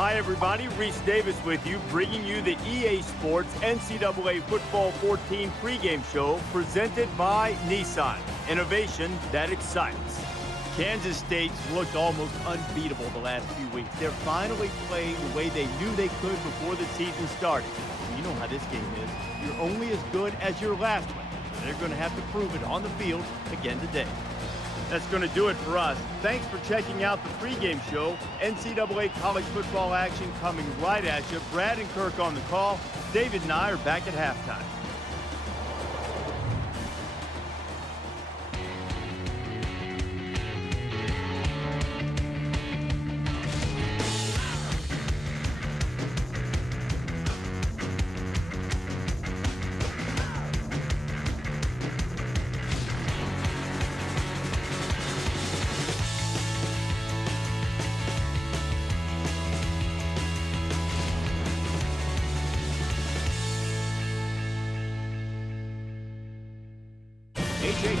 Hi, everybody. Reese Davis with you, bringing you the EA Sports NCAA Football 14 pregame show presented by Nissan. Innovation that excites. Kansas State's looked almost unbeatable the last few weeks. They're finally playing the way they knew they could before the season started. You know how this game is. You're only as good as your last one. So they're going to have to prove it on the field again today. That's going to do it for us. Thanks for checking out the pregame show. NCAA college football action coming right at you. Brad and Kirk on the call. David and I are back at halftime.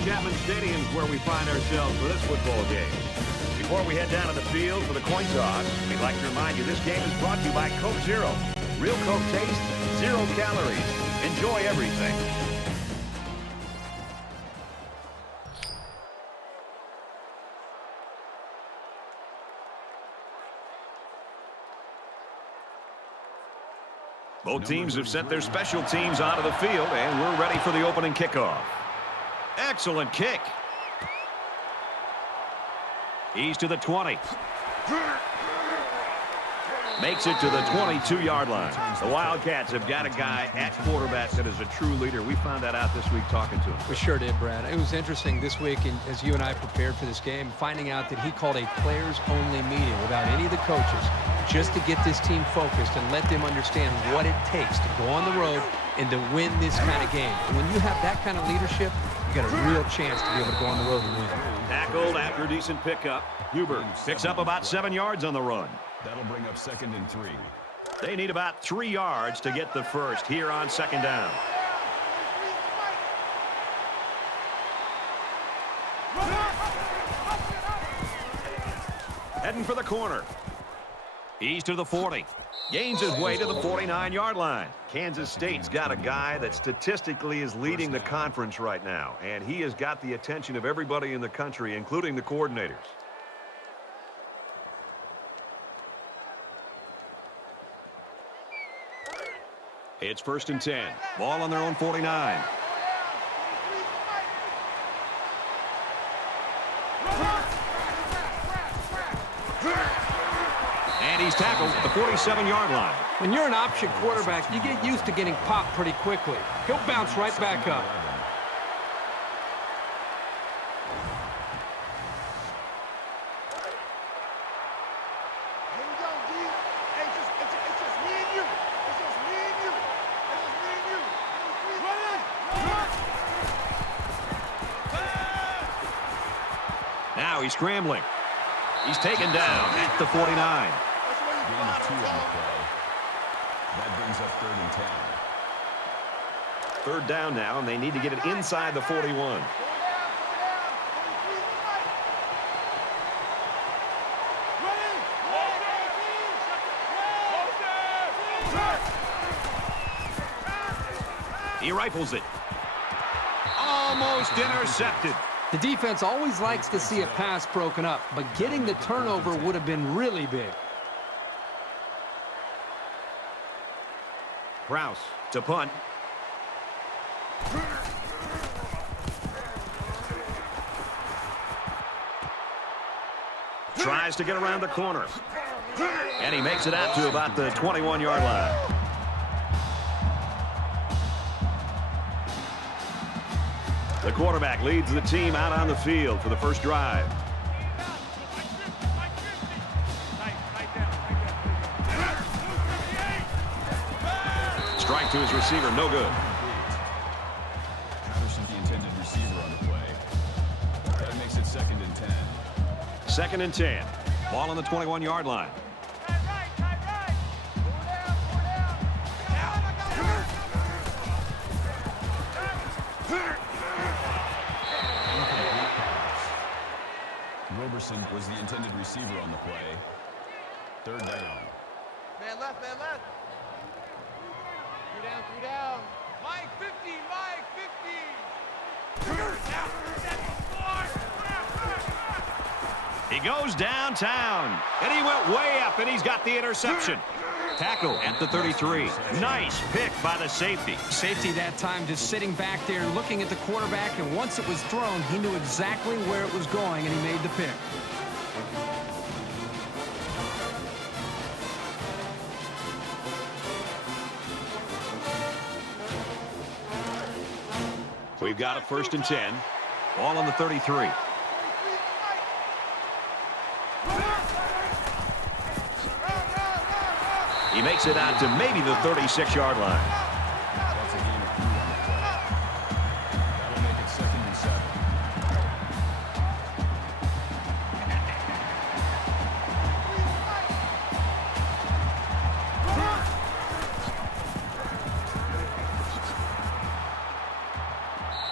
Chapman Stadium is where we find ourselves for this football game. Before we head down to the field for the coin toss, we'd like to remind you this game is brought to you by Coke Zero. Real Coke taste, 0 calories. Enjoy everything. Both teams have sent their special teams onto the field, and we're ready for the opening kickoff. Excellent kick. He's to the 20. Makes it to the 22-yard line. The Wildcats have got a guy at quarterback that is a true leader. We found that out this week talking to him. We sure did, Brad. It was interesting this week, and as you and I prepared for this game, finding out that he called a players-only meeting without any of the coaches just to get this team focused and let them understand what it takes to go on the road and to win this kind of game. And when you have that kind of leadership, you got a real chance to be able to go on the road and win. Tackled after a decent pickup. Huber picks up about 7 yards on the run. That'll bring up 2nd and 3. They need about 3 yards to get the first here on 2nd down. Heading for the corner. He's to the 40. Gains his way to the 49-yard line. Kansas State's got a guy that statistically is leading the conference right now, and he has got the attention of everybody in the country, including the coordinators. It's 1st and 10. Ball on their own 49. And he's tackled at the 47-yard line. When you're an option quarterback, you get used to getting popped pretty quickly. He'll bounce right back up. Now he's scrambling. He's taken down at the 49. Gain of 2 on the play. That brings up 3rd and 10. 3rd down now, and they need to get it inside the 41. He rifles it. Almost intercepted. The defense always likes to see a pass broken up, but getting the turnover would have been really big. Krause to punt. Tries to get around the corner. And he makes it out to about the 21-yard line. The quarterback leads the team out on the field for the first drive. Strike to his receiver, no good. Patterson, the intended receiver on the play. That makes it 2nd and 10. 2nd and 10. Ball on the 21-yard line. Roberson was the intended receiver on the play. 3rd down. Man left, man left. Three down. Mike, 50, Mike, 50. He goes downtown, and he went way up, and he's got the interception. Tackle at the 33. Nice pick by the safety. Safety that time just sitting back there looking at the quarterback, and once it was thrown, he knew exactly where it was going, and he made the pick. We've got a 1st and 10. Ball on the 33. He makes it out to maybe the 36-yard line. That's a gain of 3 on the play. That'll make it 2nd and 7.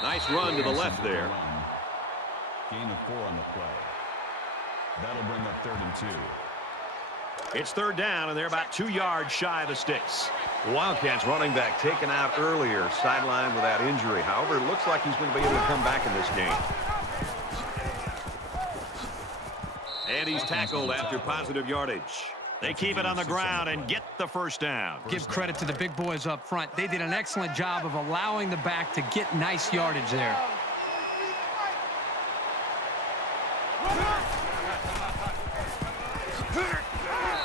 Nice run to the left there. Gain of 4 on the play. That'll bring up 3rd and 2. It's 3rd down, and they're about 2 yards shy of the sticks. The Wildcats running back taken out earlier, sidelined with that injury. However, it looks like he's going to be able to come back in this game. And he's tackled after positive yardage. They keep it on the ground and get the 1st down. Give credit to the big boys up front. They did an excellent job of allowing the back to get nice yardage there.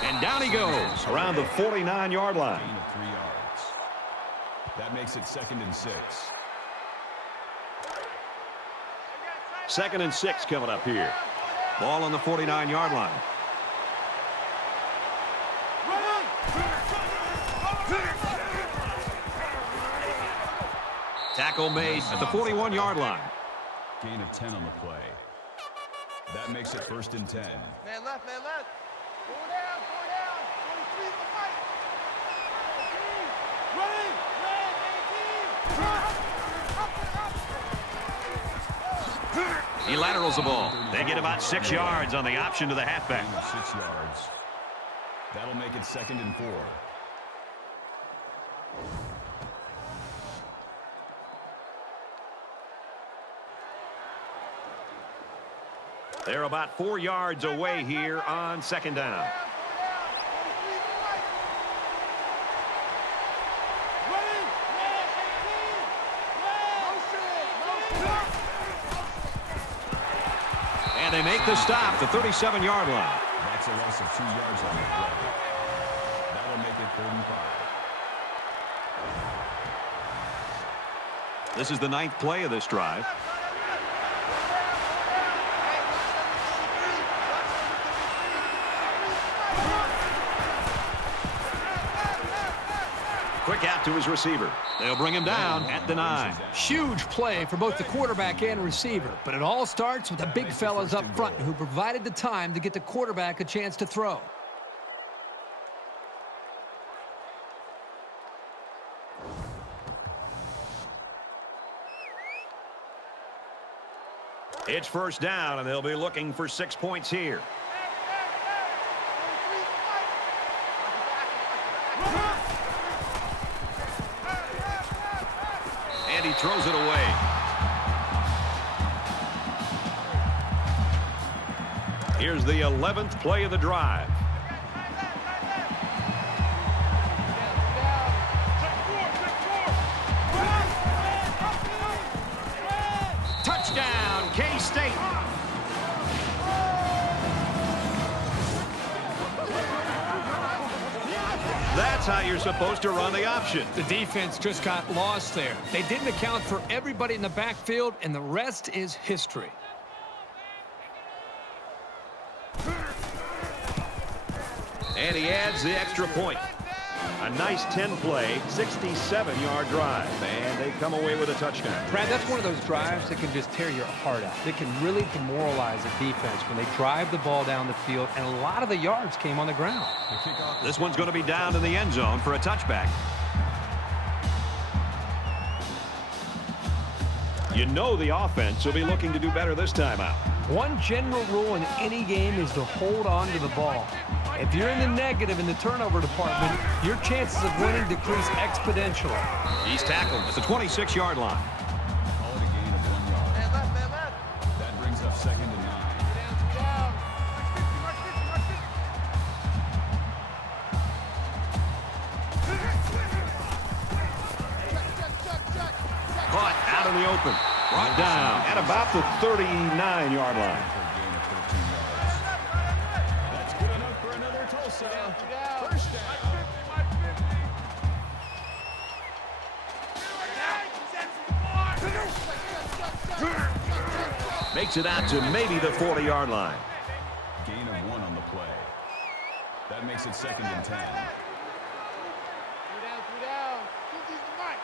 And down he goes around the 49-yard line. Gain of 3 yards. That makes it 2nd and 6. 2nd and 6 coming up here. Ball on the 49-yard line. Tackle made at the 41-yard line. Gain of 10 on the play. That makes it 1st and 10. Man left, man left. 4 down, 43 the fight. Running, He laterals the ball. They get about 6 yards on the option to the halfback. Gain of 6 yards. That'll make it 2nd and 4. They're about 4 yards away here on 2nd down. And they make the stop, the 37-yard line. That's a loss of 2 yards on the play. That'll make it 3rd and 5. This is the 9th play of this drive. Quick out to his receiver. They'll bring him down at the 9. Huge play for both the quarterback and receiver, but it all starts with the big fellas up front who provided the time to get the quarterback a chance to throw. It's 1st down, and they'll be looking for 6 points here. And he throws it away. Here's the 11th play of the drive. Touchdown, K-State. That's how you're supposed to run the option. The defense just got lost there. They didn't account for everybody in the backfield, and the rest is history. And he adds the extra point. A nice 10-play, 67-yard drive, and they come away with a touchdown. Brad, that's one of those drives that can just tear your heart out. They can really demoralize a defense when they drive the ball down the field, and a lot of the yards came on the ground. This one's going to be down in the end zone for a touchback. You know the offense will be looking to do better this time out. One general rule in any game is to hold on to the ball. If you're in the negative in the turnover department, your chances of winning decrease exponentially. He's tackled at the 26-yard line. Call it a gain of 1 yard. Man left, man left. That brings up 2nd and 9. Down. Mark 50, mark 50, check. Caught out in the open. Brought down at about the 39-yard line. For a gain of 13 yards. That's good enough for another Tulsa. First down. Makes it out to maybe the 40-yard line. Gain of 1 on the play. That makes it 2nd and 10. 3 down. 50's the mark.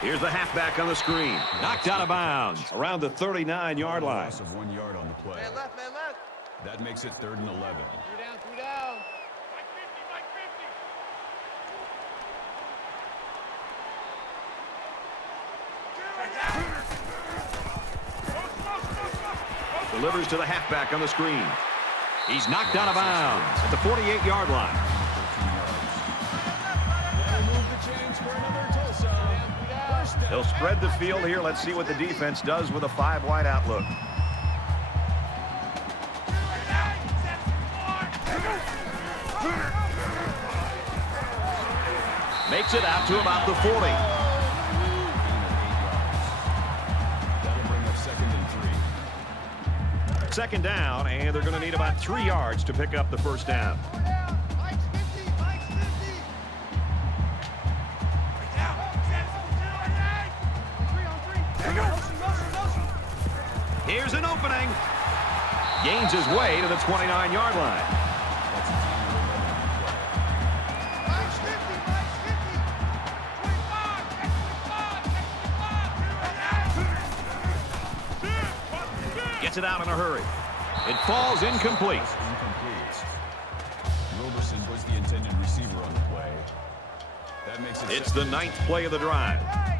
Here's the halfback on the screen. Knocked out of bounds around the 39-yard line. Loss of 1 yard on the play. Man left, man left. That makes it 3rd and 11. 3 down. Mike 50. Delivers to the halfback on the screen. He's knocked out of bounds at the 48-yard line. They'll move the chains for another Tulsa. First down. They'll spread the field here. Let's see what the defense does with a 5-wide outlook. Makes it out to about the 40. That'll bring up 2nd and 3. 2nd down, and they're going to need about 3 yards to pick up the first down. Mike's 50. Mike's 50. 3 on 3. Here's an opening. Gains his way to the 29-yard line. That's a gain of 11 on the play. Mike's 50. Mike's 50. 25. Gets it out in a hurry. It falls incomplete. Incomplete. Roberson was the intended receiver on the play. That makes it. It's the 9th play of the drive. Right.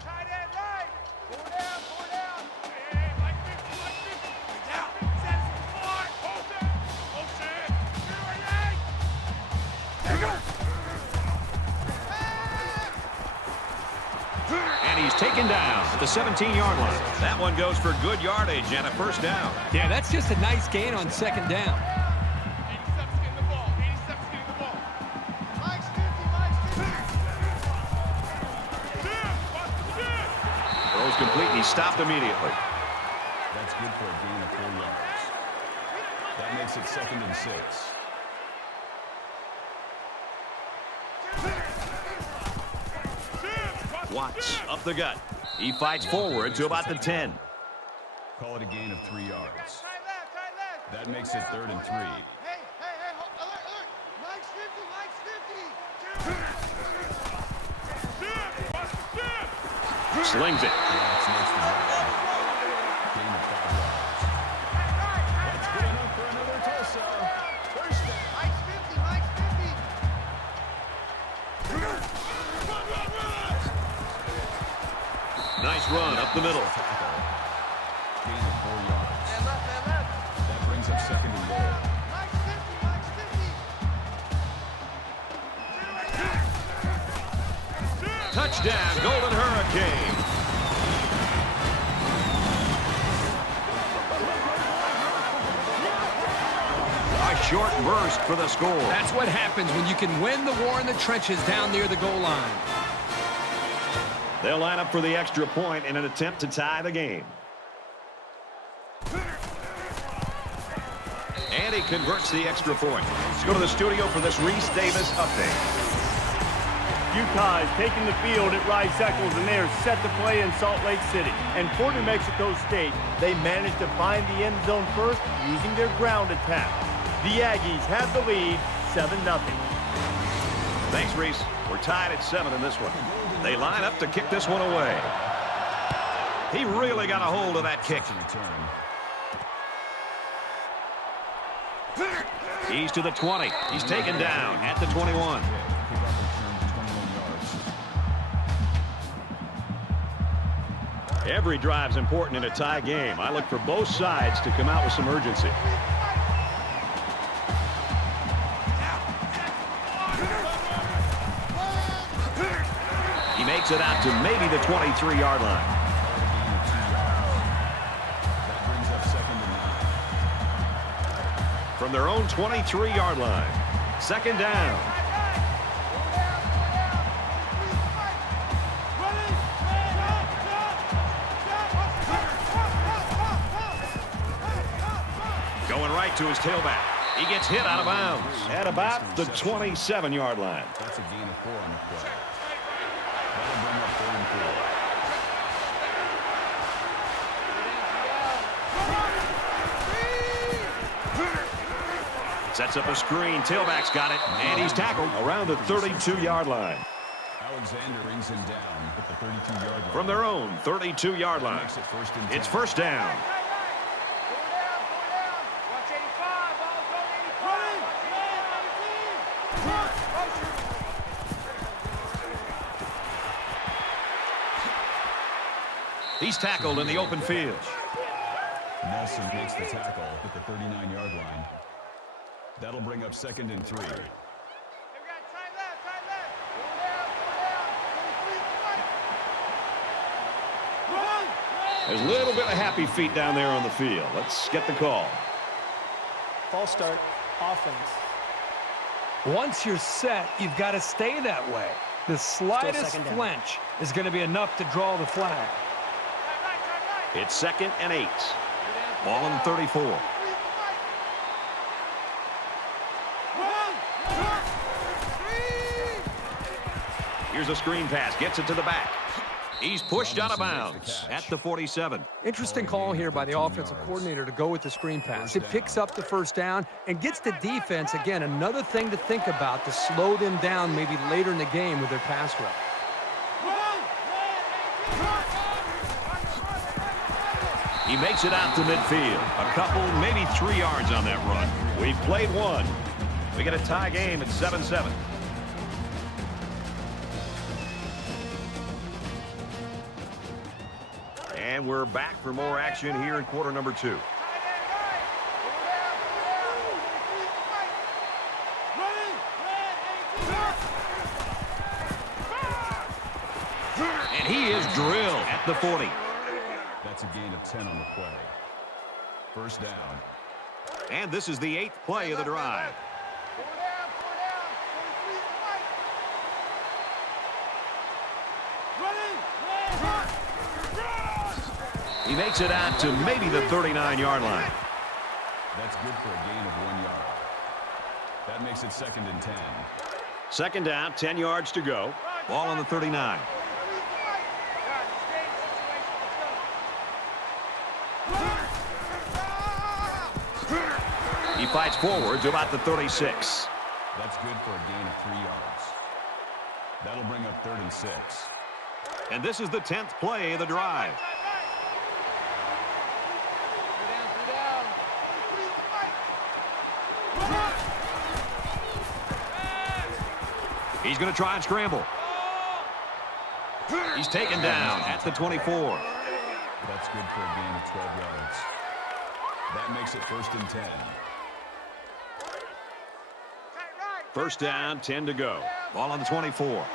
Tight end right. 4 down. 4 down. Hey, Mike 50. Mike 50. Down. Sends it forward. Hold it. And he's taken down at the 17-yard line. That one goes for good yardage and a first down. Yeah, that's just a nice gain on 2nd down. 87's getting the ball. 87's getting the ball. Mike's 50. Mike's 50. Throws complete, and he stopped immediately. That's good for a gain of 4 yards. That makes it 2nd and 6. Watts up the gut. He fights forward to about the 10. Call it a gain of 3 yards. Tight left. Tight left. That makes it 3rd and 3. Hey. Alert. Mike's 50. Mike's 50. Slings it. That's next to that. Gain of 5 yards. That's good enough for another Tulsa. First down. Mike's 50. Mike's 50. Nice run up the middle. Tackle. Gain of 4 yards. Man left. That brings up 2nd and goal. Mike's 50. Mike's 50. Touchdown, Golden Hurricane. A short burst for the score. That's what happens when you can win the war in the trenches down near the goal line. They'll line up for the extra point in an attempt to tie the game. And he converts the extra point. Let's go to the studio for this Reese Davis update. Utah is taking the field at Rice Eccles, and they are set to play in Salt Lake City. And for New Mexico State, they managed to find the end zone first using their ground attack. The Aggies have the lead, 7-0. Thanks, Reese. We're tied at 7 in this one. They line up to kick this one away. He really got a hold of that kick. Return. He's to the 20. He's taken down at the 21. Kickoff return to 21 yards. Every drive's important in a tie game. I look for both sides to come out with some urgency. He makes it out to maybe the 23-yard line. That brings up 2nd and 9. From their own 23-yard line. 2nd down. Going right to his tailback. He gets hit out of bounds at about the 27-yard line. That's a gain of 4 on the play. That'll bring up 3rd and 4. Sets up a screen. Tailback's got it. And he's tackled around the 32-yard line. Alexander brings him down at the 32-yard line. From their own 32-yard line. Makes it 1st and 10. It's 1st down. He's tackled in the open field. Nelson makes the tackle at the 39-yard line. That'll bring up 2nd and 3. There's a little bit of happy feet down there on the field. Let's get the call. False start, offense. Once you're set, you've got to stay that way. The slightest flinch is going to be enough to draw the flag. It's 2nd and 8. Ball on the 34. Here's a screen pass. Gets it to the back. He's pushed out of bounds at the 47. Interesting call here by the offensive coordinator to go with the screen pass. It picks up the 1st down and gets the defense, again, another thing to think about to slow them down maybe later in the game with their pass rush. He makes it out to midfield. A couple, maybe 3 yards on that run. We've played one. We get a tie game at 7-7. And we're back for more action here in quarter number 2. And he is drilled at the 40. That's a gain of 10 on the play. 1st down. And this is the 8th play of the drive. He makes it out to maybe the 39-yard line. That's good for a gain of 1 yard. That makes it 2nd and 10. 2nd down, 10 yards to go. Ball on the 39. He fights forward to about the 36. That's good for a gain of 3 yards. That'll bring up 3rd and 6. And this is the 10th play of the drive. He's going to try and scramble. He's taken down at the 24. That's good for a gain of 12 yards. That makes it 1st and 10. 1st down, 10 to go. Ball on the 24.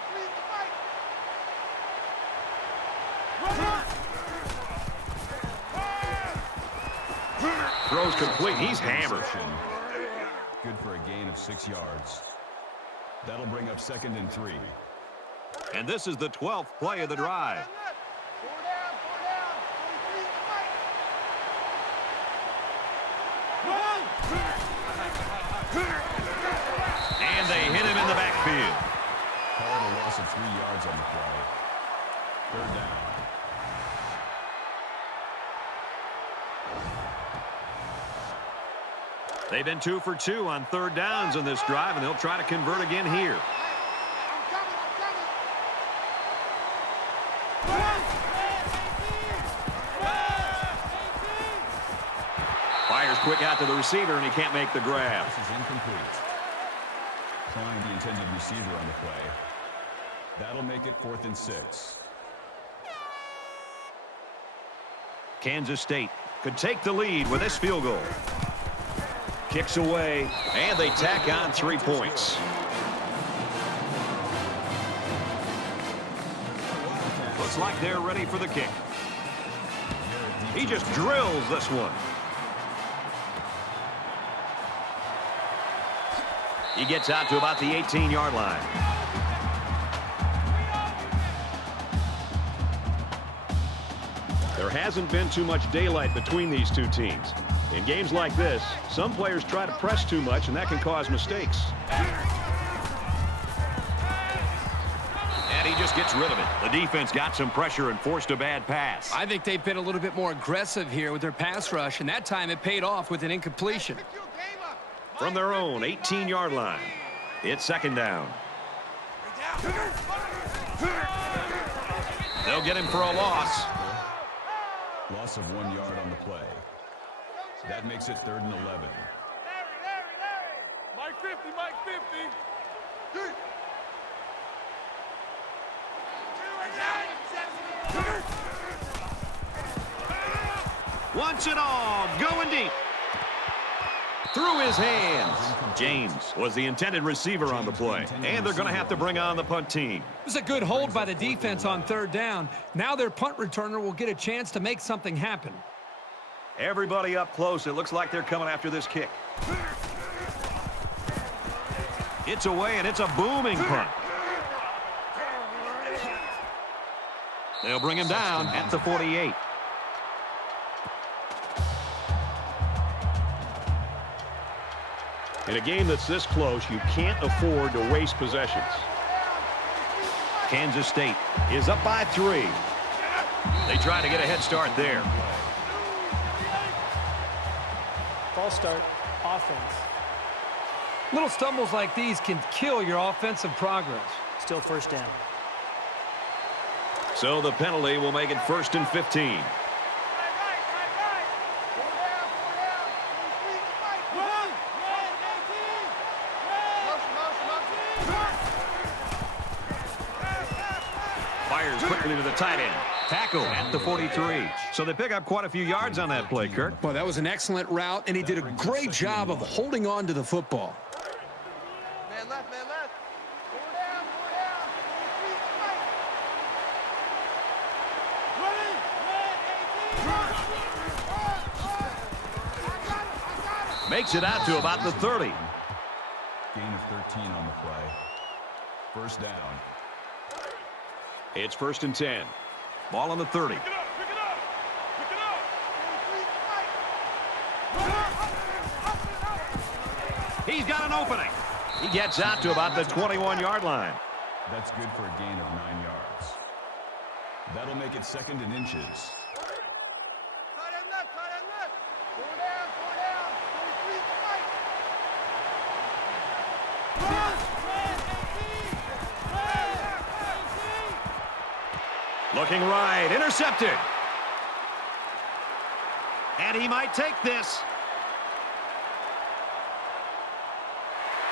Throws complete. He's hammered. Good for a gain of 6 yards. That'll bring up 2nd and 3. And this is the 12th play of the drive. And they hit him in the backfield. Called a loss of 3 yards on the play. 3rd down. They've been 2 for 2 on 3rd downs in this drive, and they'll try to convert again here. Fires quick out to the receiver, and he can't make the grab. This is incomplete. Trying the intended receiver on the play. That'll make it 4th and 6. Kansas State could take the lead with this field goal. Kicks away, and they tack on 3 points. Looks like they're ready for the kick. He just drills this one. He gets out to about the 18-yard line. There hasn't been too much daylight between these two teams. In games like this, some players try to press too much, and that can cause mistakes. And he just gets rid of it. The defense got some pressure and forced a bad pass. I think they've been a little bit more aggressive here with their pass rush, and that time it paid off with an incompletion. From their own 18-yard line, it's second down. They'll get him for a loss. Loss of 1 yard on the play. That makes it 3rd and 11. Larry. Mike 50, Mike 50. Wants it all, going deep. Through his hands. James was the intended receiver on the play, and they're going to have to bring on the punt team. It was a good hold by the defense on 3rd down. Now their punt returner will get a chance to make something happen. Everybody up close. It looks like they're coming after this kick. It's away, and it's a booming punt. They'll bring him down at the 48. In a game that's this close, you can't afford to waste possessions. Kansas State is up by 3. They try to get a head start there. False start, offense. Little stumbles like these can kill your offensive progress. Still first down. So the penalty will make it 1st and 15. Fires quickly to the tight end. Tackle at the 43. So they pick up quite a few yards on that play, Kirk. Well, that was an excellent route, and he did a great job of holding on to the football. Man left. Makes it out to about the 30. Gain of 13 on the play. First down. It's 1st and 10. Ball on the 30. Pick it up. He's got an opening. He gets out to about the 21-yard line. That's good for a gain of 9 yards. That'll make it 2nd and inches. Tight end left. Four down. 43 Looking right. Intercepted. And he might take this.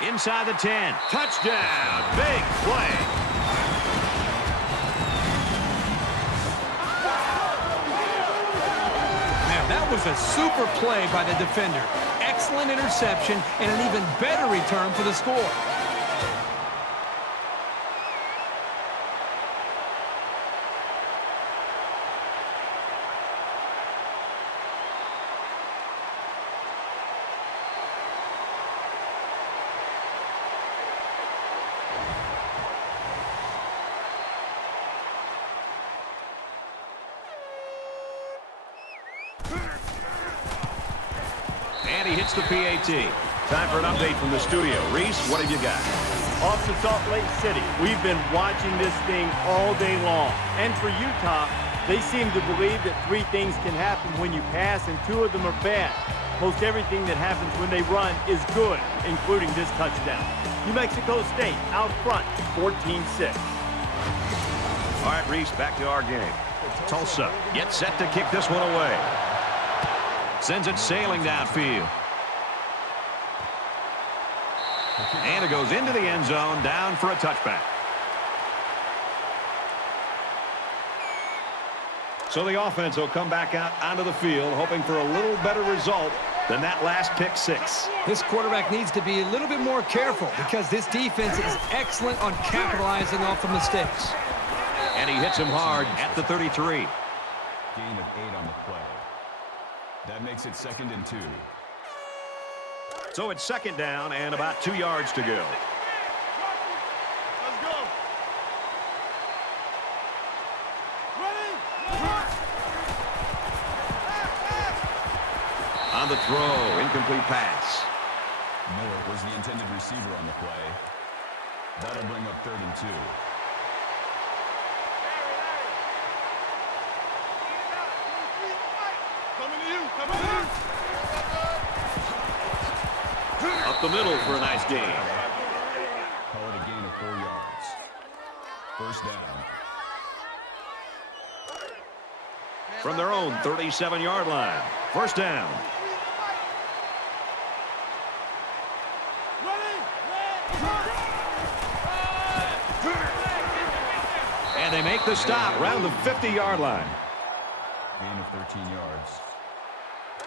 Inside the 10. Touchdown. Big play. Man, that was a super play by the defender. Excellent interception and an even better return for the score. And he hits the PAT. Time for an update from the studio. Reese, what have you got? Off to Salt Lake City. We've been watching this thing all day long. And for Utah, they seem to believe that 3 things can happen when you pass, and 2 of them are bad. Most everything that happens when they run is good, including this touchdown. New Mexico State out front, 14-6. All right, Reese, back to our game. Tulsa gets set to kick this one away. Sends it sailing downfield. And it goes into the end zone, down for a touchback. So the offense will come back out onto the field, hoping for a little better result than that last pick six. This quarterback needs to be a little bit more careful because this defense is excellent on capitalizing off the mistakes. And he hits him hard at the 33. Gain of 8 on the play. That makes it 2nd and 2. So it's 2nd down and about 2 yards to go. Let's go. Ready? On the throw, incomplete pass. Miller was the intended receiver on the play. That'll bring up 3rd and 2. Coming to you. Coming to you. Up the middle for a nice gain. Call it a gain of 4 yards. 1st down. From their own 37-yard line. 1st down. And they make the stop around the 50-yard line. Gain of 13 yards.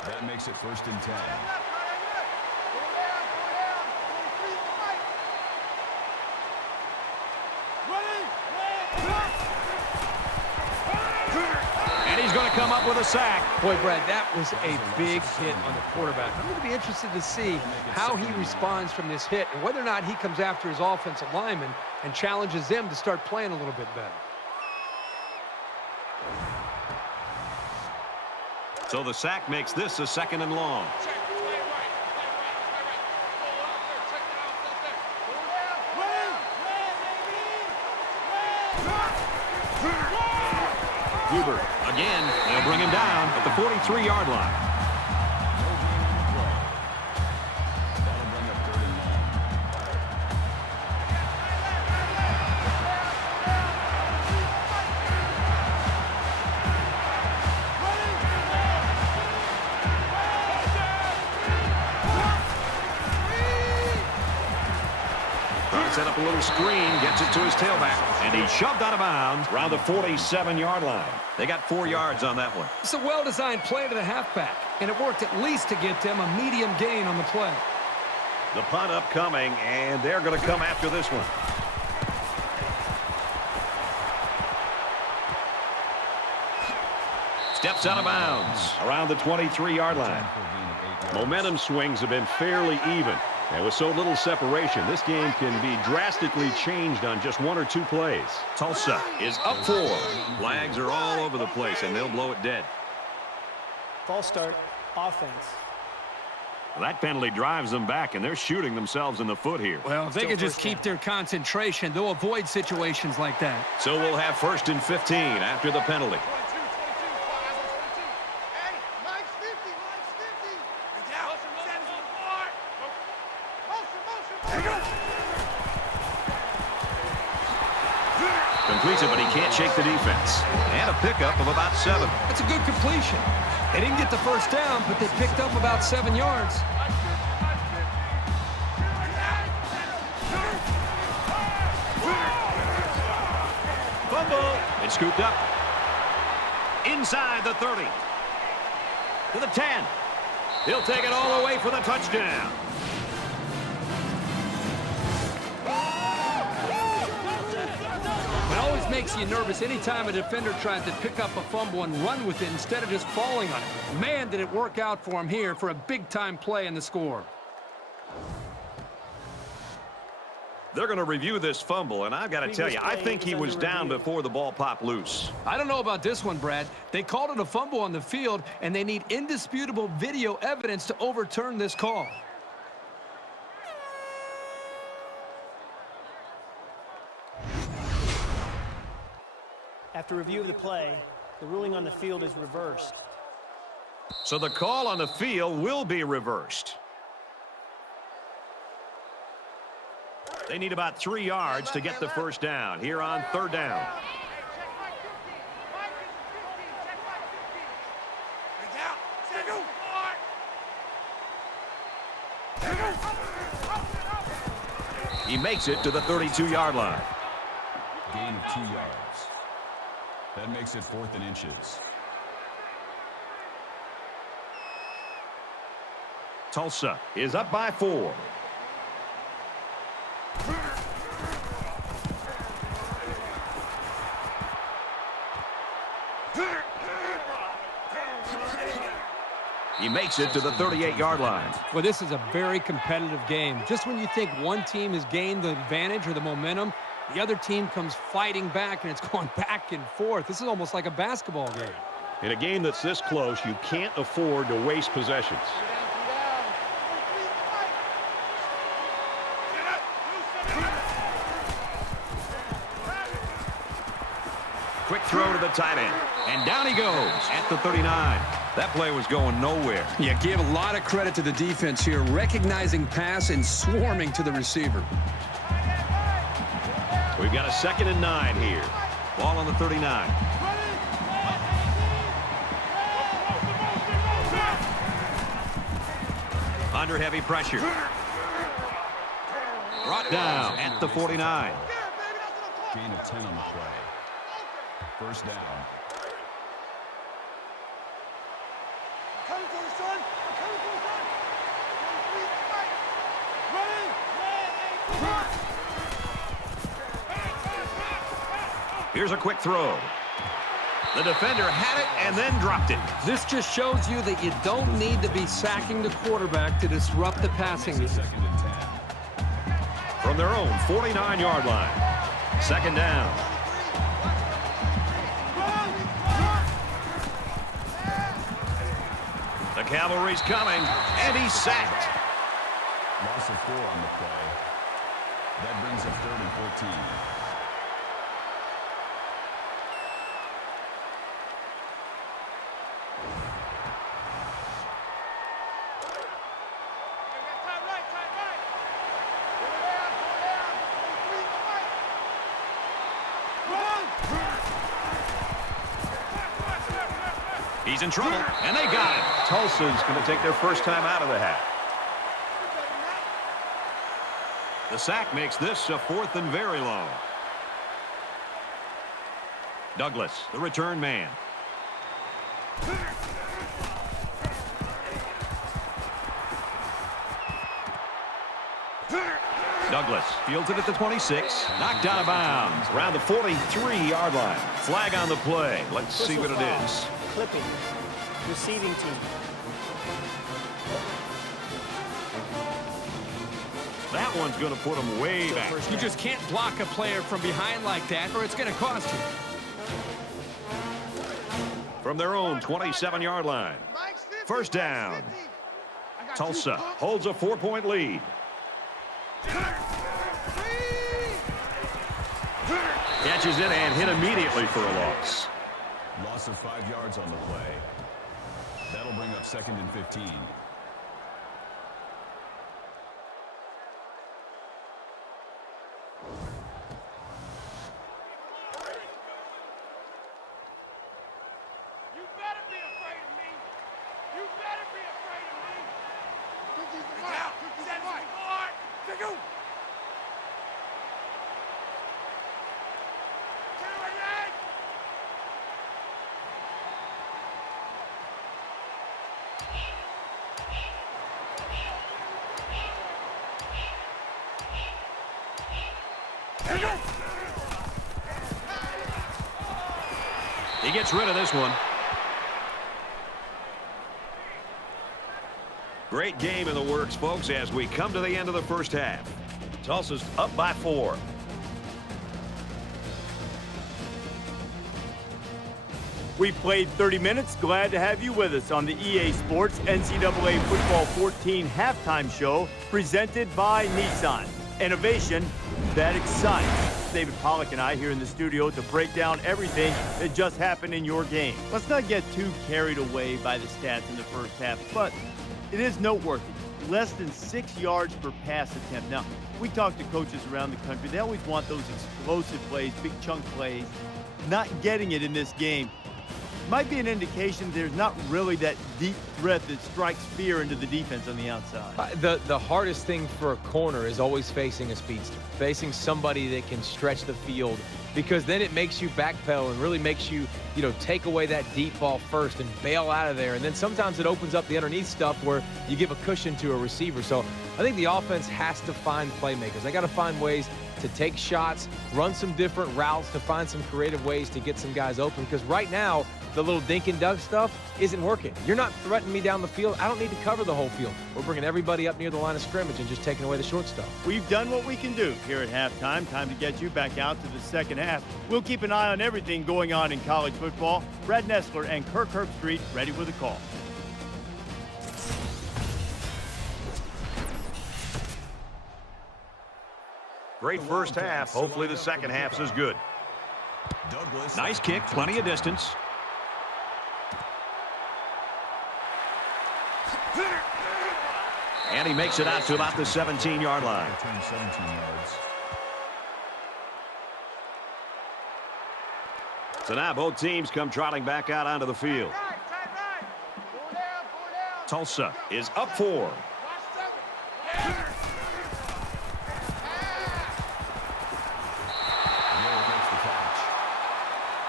That makes it 1st and 10. And he's going to come up with a sack. Boy, Brad, that was a big hit on the quarterback. I'm going to be interested to see how he responds from this hit and whether or not he comes after his offensive lineman and challenges them to start playing a little bit better. So the sack makes this a 2nd and long. Huber again. They'll bring him down at the 43-yard line. No gain on the play. That'll bring up 3rd and long. Set up a little screen, gets it to his tailback, and he's shoved out of bounds around the 47-yard line. They got 4 yards on that one. It's a well-designed play to the halfback, and it worked at least to get them a medium gain on the play. The punt upcoming, and they're going to come after this one. Steps out of bounds around the 23-yard line. Momentum swings have been fairly even. And with so little separation, this game can be drastically changed on just 1 or 2 plays. Tulsa is up 4. Flags are all over the place, and they'll blow it dead. False start, offense. That penalty drives them back, and they're shooting themselves in the foot here. Well, if they Still could just first keep down. their concentration, they'll avoid situations like that. So we'll have 1st and 15 after the penalty. 22. Hey, mine's 50. Mine's 50. It's out. Send us on board. Motion. Completes it, but he can't shake the defense. And a pickup of about 7. It's a good completion. They didn't get the 1st down, but they picked up about 7 yards. Fumble. It's scooped up. Inside the 30. To the 10. He'll take it all the way for the touchdown. It always makes you nervous anytime a defender tries to pick up a fumble and run with it instead of just falling on it. Man, did it work out for him here for a big-time play in the score. They're going to review this fumble, and I've got to tell you, I think he was down before the ball popped loose. I don't know about this one, Brad. They called it a fumble on the field, and they need indisputable video evidence to overturn this call. After review of the play, the ruling on the field is reversed. So the call on the field will be reversed. They need about 3 yards to get the 1st down here on 3rd down. He makes it to the 32-yard line. Gain of 2 yards. That makes it 4th and inches. Tulsa is up by 4. He makes it to the 38-yard line. Well, this is a very competitive game. Just when you think one team has gained the advantage or the momentum, the other team comes fighting back, and it's going back and forth. This is almost like a basketball game. In a game that's this close, you can't afford to waste possessions. Quick throw to the tight end. And down he goes at the 39. That play was going nowhere. Yeah, give a lot of credit to the defense here, recognizing pass and swarming to the receiver. We've got a 2nd and 9 here. Ball on the 39. Under heavy pressure. Brought down at the 49. Gain of 10 on the play. First down. Coming for the son. I'm coming for the son. Running. Here's a quick throw. The defender had it and then dropped it. This just shows you that you don't need to be sacking the quarterback to disrupt the passing game. 2nd and 10. From their own 49-yard line. 2nd down. The cavalry's coming, and he's sacked. Loss of 4 on the play. That brings up 3rd and 14. He's in trouble, and they got it. Tulsa's going to take their first time out of the half. The sack makes this a 4th and very long. Douglas, the return man. Douglas fields it at the 26. Knocked out of bounds. Around the 43-yard line. Flag on the play. Let's see what it is. Clipping. Receiving team. That one's going to put him way back. You just can't block a player from behind like that, or it's going to cost you. From their own 27-yard line. First down. Tulsa holds a 4-point lead. Catches it and hit immediately for a loss. Loss of 5 yards on the play. That'll bring up 2nd and 15. You better be afraid of me. You better be afraid of me. Cookies the mic. Cookies the mic. Take you. He gets rid of this one. Great game in the works, folks, as we come to the end of the first half. Tulsa's up by 4. We played 30 minutes. Glad to have you with us on the EA Sports NCAA Football 14 halftime show presented by Nissan. Innovation that excites. David Pollack and I here in the studio to break down everything that just happened in your game. Let's not get too carried away by the stats in the first half, but it is noteworthy. Less than 6 yards per pass attempt. Now, we talk to coaches around the country. They always want those explosive plays, big chunk plays. Not getting it in this game. might be an indication there's not really that deep threat that strikes fear into the defense on the outside. The hardest thing for a corner is always facing a speedster, facing somebody that can stretch the field, because then it makes you backpedal and really makes you, take away that deep ball first and bail out of there. And then sometimes it opens up the underneath stuff where you give a cushion to a receiver. So I think the offense has to find playmakers. They got to find ways to take shots, run some different routes, to find some creative ways to get some guys open, because right now the little dink and dunk stuff isn't working. You're not threatening me down the field. I don't need to cover the whole field. We're bringing everybody up near the line of scrimmage and just taking away the short stuff. We've done what we can do here at halftime. Time to get you back out to the second half. We'll keep an eye on everything going on in college football. Brad Nessler and Kirk Herbstreit ready with a call. Great first half. Hopefully the second half's as good. Nice kick, plenty of distance. And he makes it out to about the 17-yard line. Return 17 yards. So now both teams come trotting back out onto the field. Tulsa is up 4.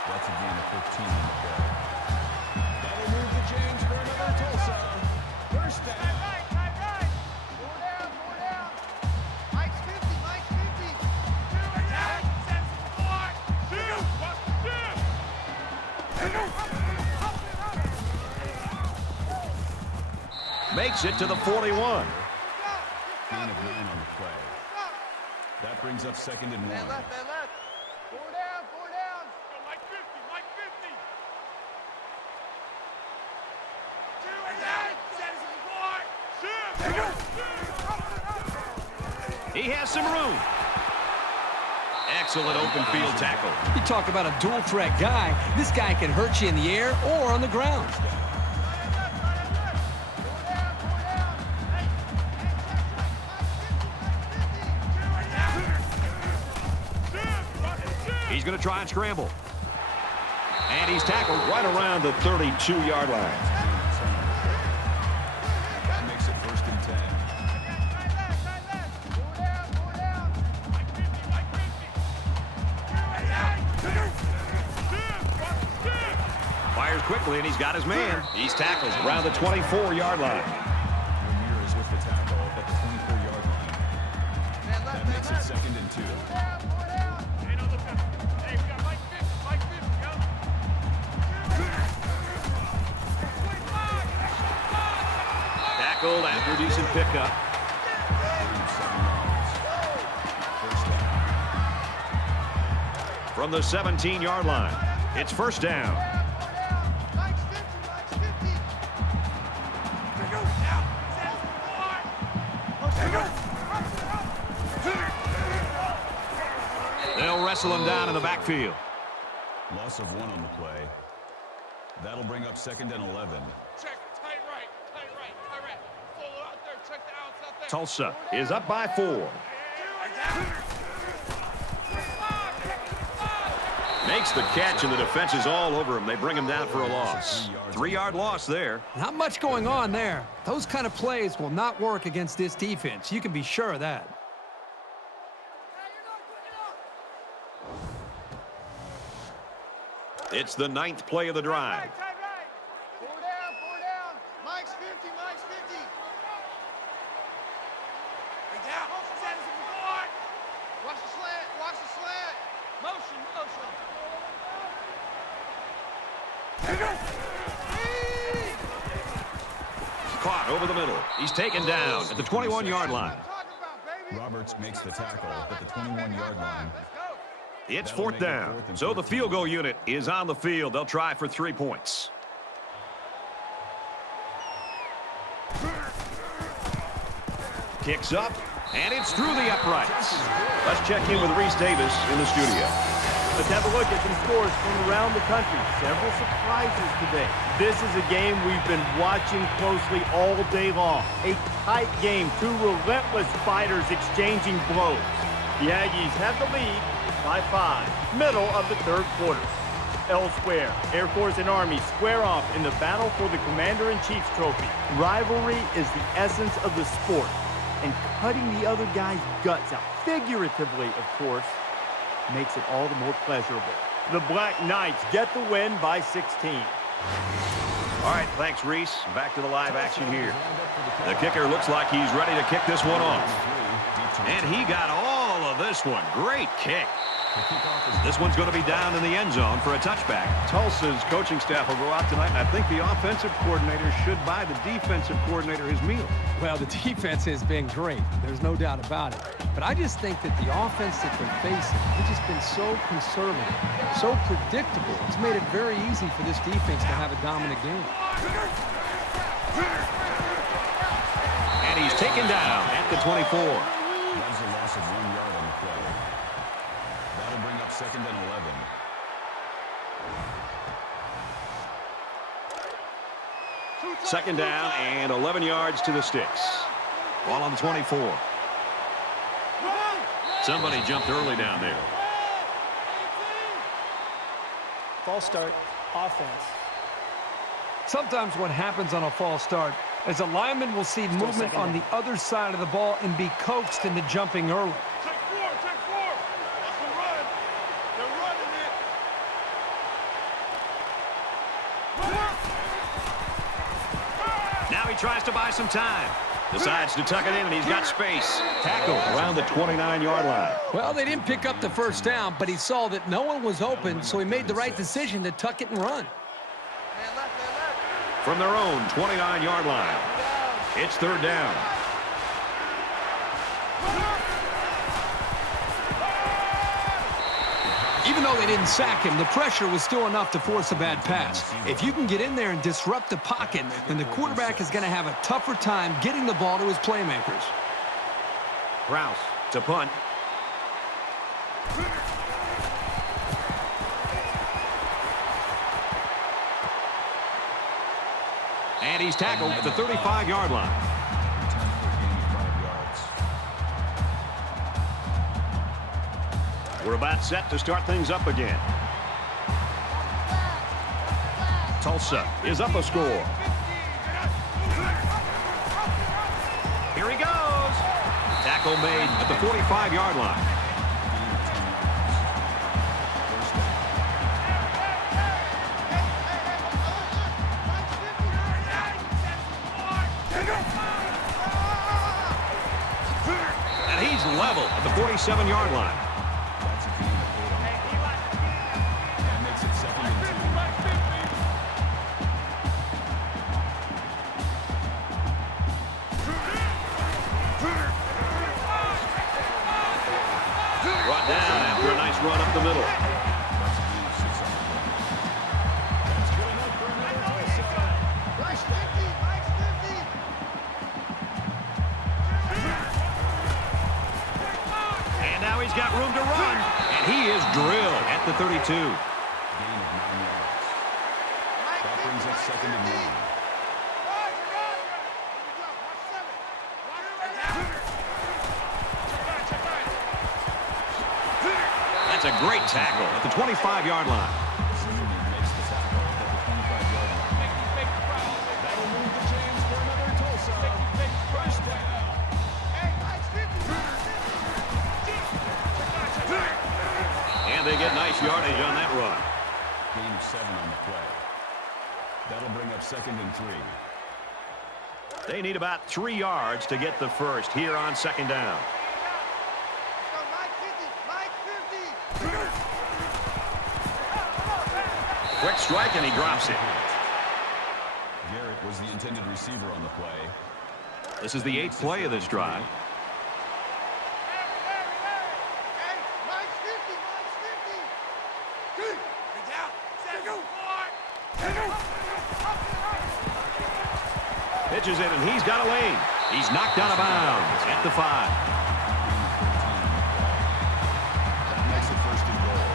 That's a gain of 15 in the play. That'll move the chains for another Tulsa. First down. Mike's 50, Mike's 50. Attack, sends forward. Makes it to the 41. Gain of 9 on the play. That brings up 2nd and 1. Left. Four down. Go Mike 50, Mike 50. Attack, sends forward. He has some room. Excellent open field tackle. You talk about a dual threat guy. This guy can hurt you in the air or on the ground. He's going to try and scramble. And he's tackled right around the 32-yard line. That makes it 1st and 10. Fires quickly, and he's got his man. He's tackled around the 24-yard line. Ramirez with the tackle at the 24-yard line. That makes it 2nd and 2. Tackled after a decent pickup. From the 17-yard line, it's first down. They'll wrestle him down in the backfield. Loss of 1 on the play. That'll bring up 2nd and 11. Check, tight right. Follow out there, check the outs out there. Tulsa is up by 4. Makes the catch, and the defense is all over him. They bring him down for a loss. 3-yard loss there. Not much going on there. Those kind of plays will not work against this defense. You can be sure of that. It's the 9th play of the drive. Tight right. Four down. Mike's 50, Mike's 50. Down. Sends it forward. Watch the slant. Motion. Caught over the middle. He's taken down at the 21-yard line. Roberts makes the tackle at the 21-yard line. It's 4th down. So the field goal unit is on the field. They'll try for 3 points. Kicks up, and it's through the uprights. Let's check in with Reese Davis in the studio. Let's have a look at some scores from around the country. Several surprises today. This is a game we've been watching closely all day long. A tight game, 2 relentless fighters exchanging blows. The Aggies have the lead by 5, middle of the 3rd quarter. elsewhere. Air Force and Army square off in the battle for the Commander-in-Chief's trophy. Rivalry is the essence of the sport, and cutting the other guy's guts out, figuratively, of course, makes it all the more pleasurable. The Black Knights get the win by 16. All right, thanks, Reese. Back to the live action here. The kicker looks like he's ready to kick this one off. And he got all of this one. Great kick. This one's going to be down in the end zone for a touchback. Tulsa's coaching staff will go out tonight, and I think the offensive coordinator should buy the defensive coordinator his meal. Well, the defense has been great. There's no doubt about it. But I just think that the offense that they're facing has just been so conservative, so predictable. It's made it very easy for this defense to have a dominant game. And he's taken down at the 24. That's a loss of 1 yard on the play. That'll bring up 2nd and 11. Second down and 11 yards to the sticks. Ball on the 24. Somebody jumped early down there. False start, offense. Sometimes what happens on a false start is a lineman will see movement on the other side of the ball and be coaxed into jumping early. Check 4, check 4. That's the run. They're running it. Now he tries to buy some time. Decides to tuck it in, and he's got space. Tackle around the 29-yard line. Well, they didn't pick up the first down, but he saw that no one was open, so he made the right decision to tuck it and run. From their own 29-yard line, it's 3rd down. Even though they didn't sack him, the pressure was still enough to force a bad pass. If you can get in there and disrupt the pocket, then the quarterback is going to have a tougher time getting the ball to his playmakers. Rouse to punt. And he's tackled at the 35-yard line. We're about set to start things up again. Tulsa is up a score. Here he goes. Tackle made at the 45-yard line. And he's level at the 47-yard line. That makes it 2nd and 2. Brought down after a nice run up the middle. That's a gain of 6 on the play. That's good enough for another touchdown. And now he's got room to run. And he is drilled at the 32. Gain of 9 yards. That brings us 2nd and 1. That's a great tackle at the 25-yard line. Zimmerman makes the tackle at the 25-yard line. That'll move the chains for another Tulsa. First down. And they get nice yardage on that run. Gain of 7 on the play. That'll bring up 2nd and 3. They need about 3 yards to get the first here on 2nd down. Quick strike, and he drops it. Garrett was the intended receiver on the play. This is the 8th play of this drive. Pitches it, and he's got a lane. He's knocked out of bounds at the 5. That makes it 1st and goal.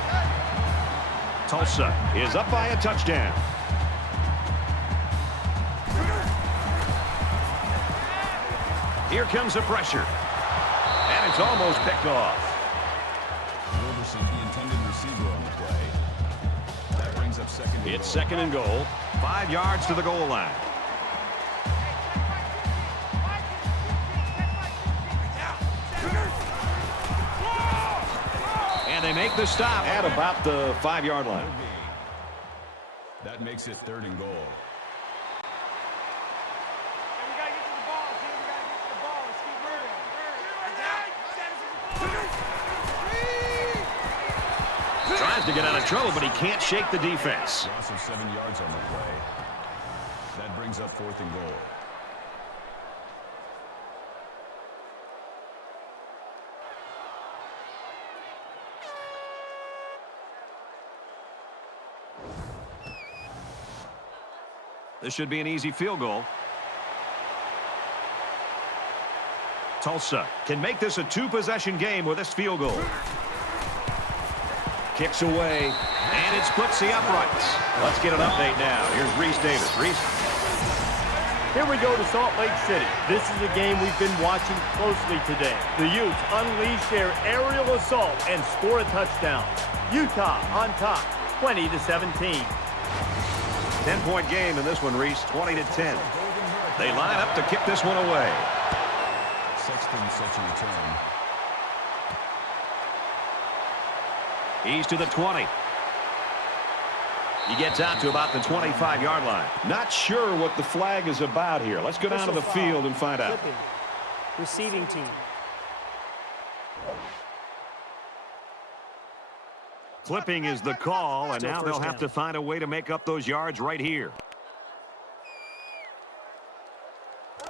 Tulsa is up by a touchdown. Here comes the pressure. And it's almost picked off. Wilberson, the intended receiver on the play. That brings It's second and goal. 5 yards to the goal line. And they make the stop at about the 5-yard line. That makes it third and goal. Tries to get out of trouble, but he can't shake the defense. Loss of 7 yards on the play. That brings up fourth and goal. This should be an easy field goal. Tulsa can make this a 2-possession game with this field goal. Kicks away, and it splits the uprights. Let's get an update now. Here's Reese Davis. Reese. Here we go to Salt Lake City. This is a game we've been watching closely today. The Utes unleash their aerial assault and score a touchdown. Utah on top, 20-17. 10-point game in this one, Reese, 20-10. They line up to kick this one away. Sexton sets a return. He's to the 20. He gets out to about the 25-yard line. Not sure what the flag is about here. Let's go down to the field and find out. Clipping. Receiving team. Clipping is the call, and Still now first they'll have down. to find a way to make up those yards right here.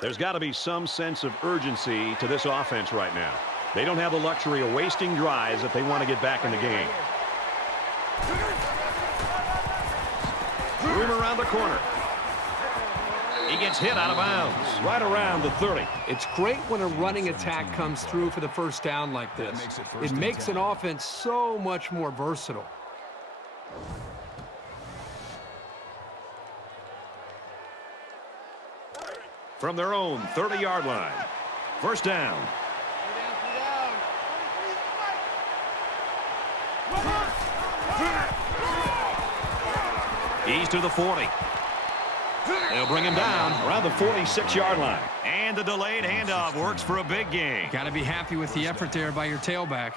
There's got to be some sense of urgency to this offense right now. They don't have the luxury of wasting drives if they want to get back in the game. Room around the corner. He gets hit out of bounds right around the 30. It's great when a running attack comes through for the first down like this. It makes an offense so much more versatile. From their own 30-yard line. First down. He's to the 40. They'll bring him down around the 46-yard line. And the delayed handoff works for a big gain. Got to be happy with the effort there by your tailback.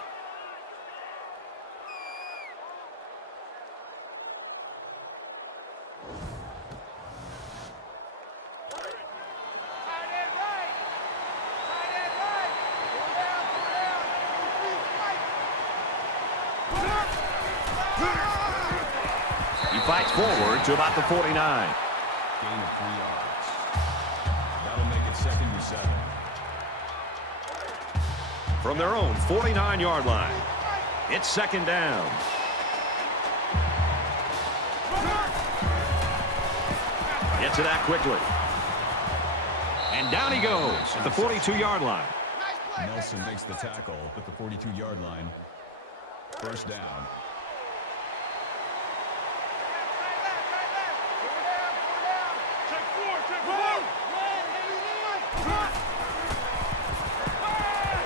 He fights forward to about the 49. Gain of 3 yards. That'll make it second and 7. From their own 49-yard line. It's second down. Gets it out quickly. And down he goes at the 42-yard line. Nelson makes the tackle at the 42-yard line. First down.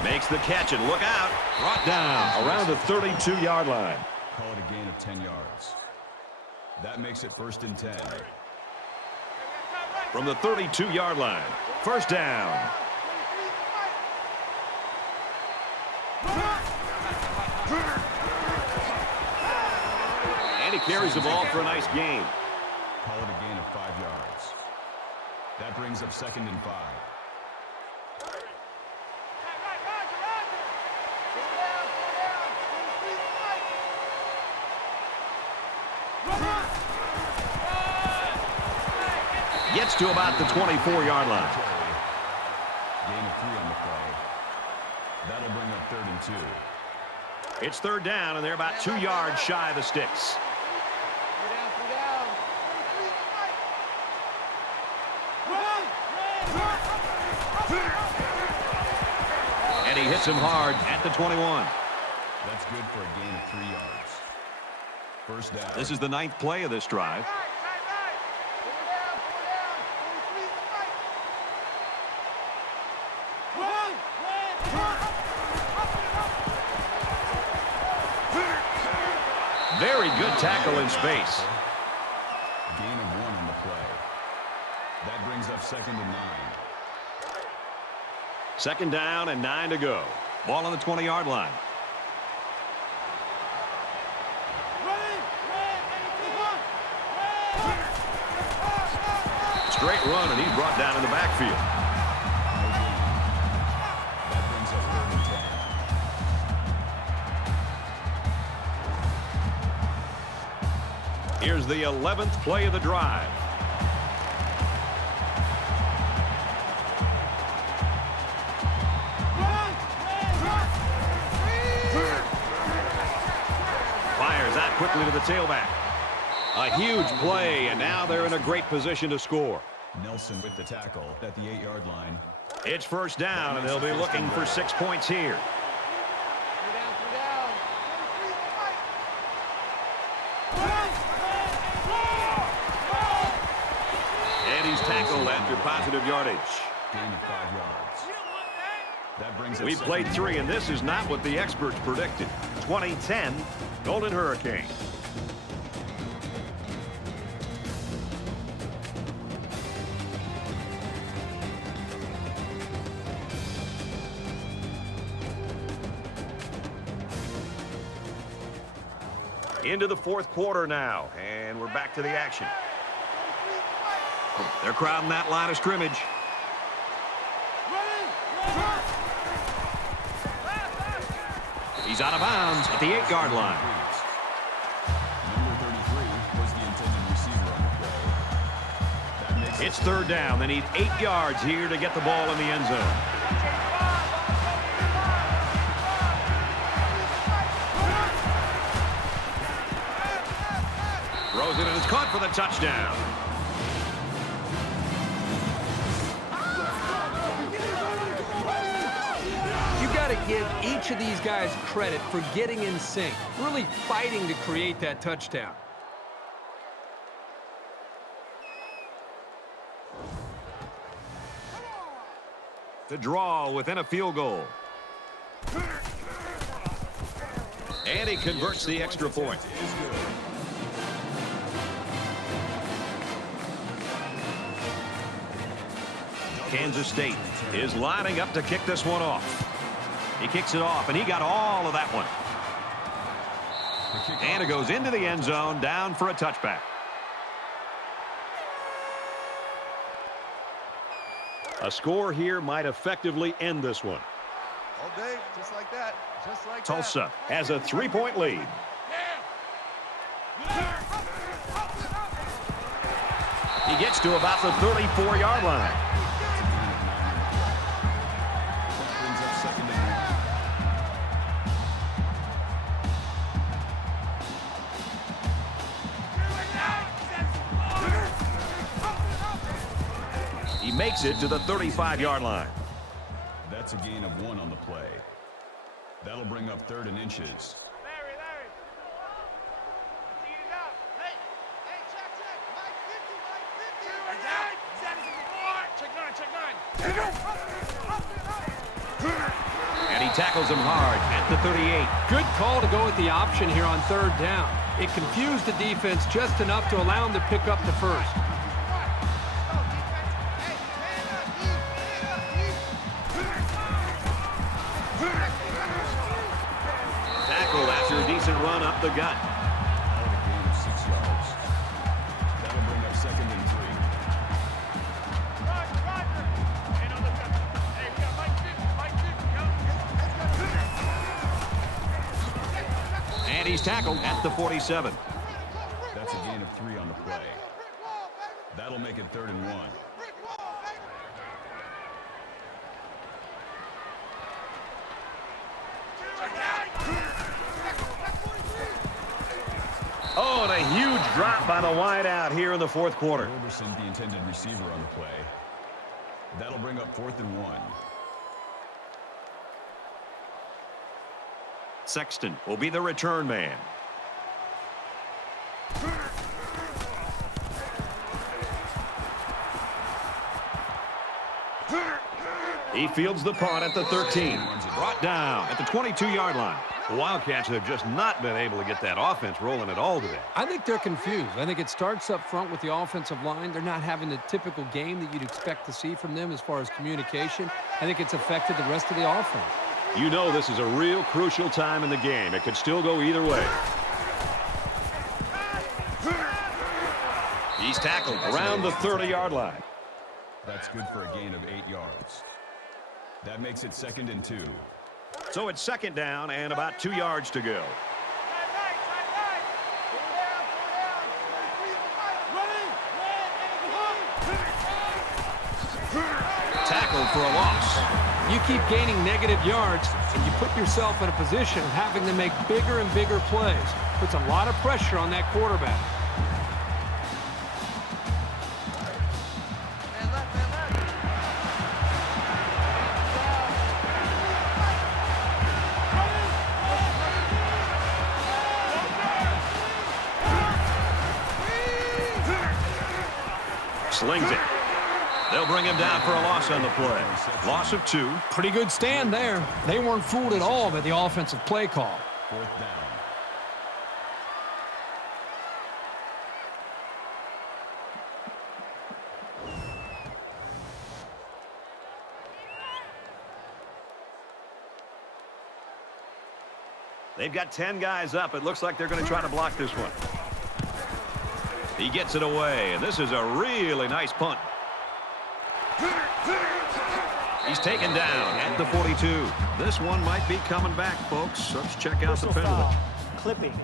Makes the catch and look out. Brought down around the 32-yard line. Call it a gain of 10 yards. That makes it first and 10. From the 32-yard line. First down. And he carries the ball for a nice gain. Call it a gain of 5 yards. That brings up second and 5. Gets to about the 24-yard line. Gain of 3 on the play. That'll bring up third and 2. It's third down, and they're about 2 yards shy of the sticks. And he hits him hard at the 21. That's good for a gain of 3 yards. First down. This is the 9th play of this drive. Very good tackle in space. 2nd and 9. 2nd down and 9 to go. Ball on the 20-yard line. Straight run, and he's brought down in the backfield. That brings up 3rd and 10. Here's the 11th play of the drive. Fires out quickly to the tailback. A huge play, and now they're in a great position to score. Nelson with the tackle at the 8-yard line. It's 1st down, and they'll be looking for 6 points here. And he's tackled after positive yardage. Gain of 5 yards. That brings up We've played 3, and this is not what the experts predicted. 2010 Golden Hurricane. Into the 4th quarter now, and we're back to the action. They're crowding that line of scrimmage. He's out of bounds at the 8-yard line. Number 33 was the intended receiver on the play. That makes It's 3rd down. They need 8 yards here to get the ball in the end zone. Throws it, and it's caught for the touchdown. You got to give each of these guys credit for getting in sync, really fighting to create that touchdown. To draw within a field goal. And he converts the extra point. Kansas State is lining up to kick this one off. He kicks it off, and he got all of that one. And it goes into the end zone, down for a touchback. A score here might effectively end this one. All day, just like that. Just like Tulsa has a 3-point lead. He gets to about the 34-yard line. That brings up 2nd and 1. He makes it to the 35-yard line. That's a gain of 1 on the play. That'll bring up 3rd and inches. Larry. Eat it up. Hey, check. Mike 50. Check 9. And he tackles him hard at the 38. Good call to go with the option here on 3rd down. It confused the defense just enough to allow him to pick up the first. Tackled after a decent run up the gut. Out of a gain of 6 yards. That'll bring up 2nd and 3. And he's tackled at the 47. That's a gain of 3 on the play. That'll make it 3rd and 1. Oh, and a huge drop by the wideout here in the 4th quarter. Roberson, the intended receiver on the play. That'll bring up 4th and 1. Sexton will be the return man. He fields the punt at the 13. Brought down at the 22-yard line. The Wildcats have just not been able to get that offense rolling at all today. I think they're confused. I think it starts up front with the offensive line. They're not having the typical game that you'd expect to see from them as far as communication. I think it's affected the rest of the offense. You know this is a real crucial time in the game. It could still go either way. He's tackled around the 30-yard line. That's good for a gain of 8 yards. That makes it 2nd and 2. So it's 2nd down and about 2 yards to go. Tackled for a loss. You keep gaining negative yards, and you put yourself in a position of having to make bigger and bigger plays. Puts a lot of pressure on that quarterback. Slings it. They'll bring him down for a loss on the play. Loss of 2. Pretty good stand there. They weren't fooled at all by the offensive play call. 4th down. They've got 10 guys up. It looks like they're going to try to block this one. He gets it away, and this is a really nice punt. He's taken down at the 42. This one might be coming back, folks. Let's check out the Personal penalty. foul. Clipping.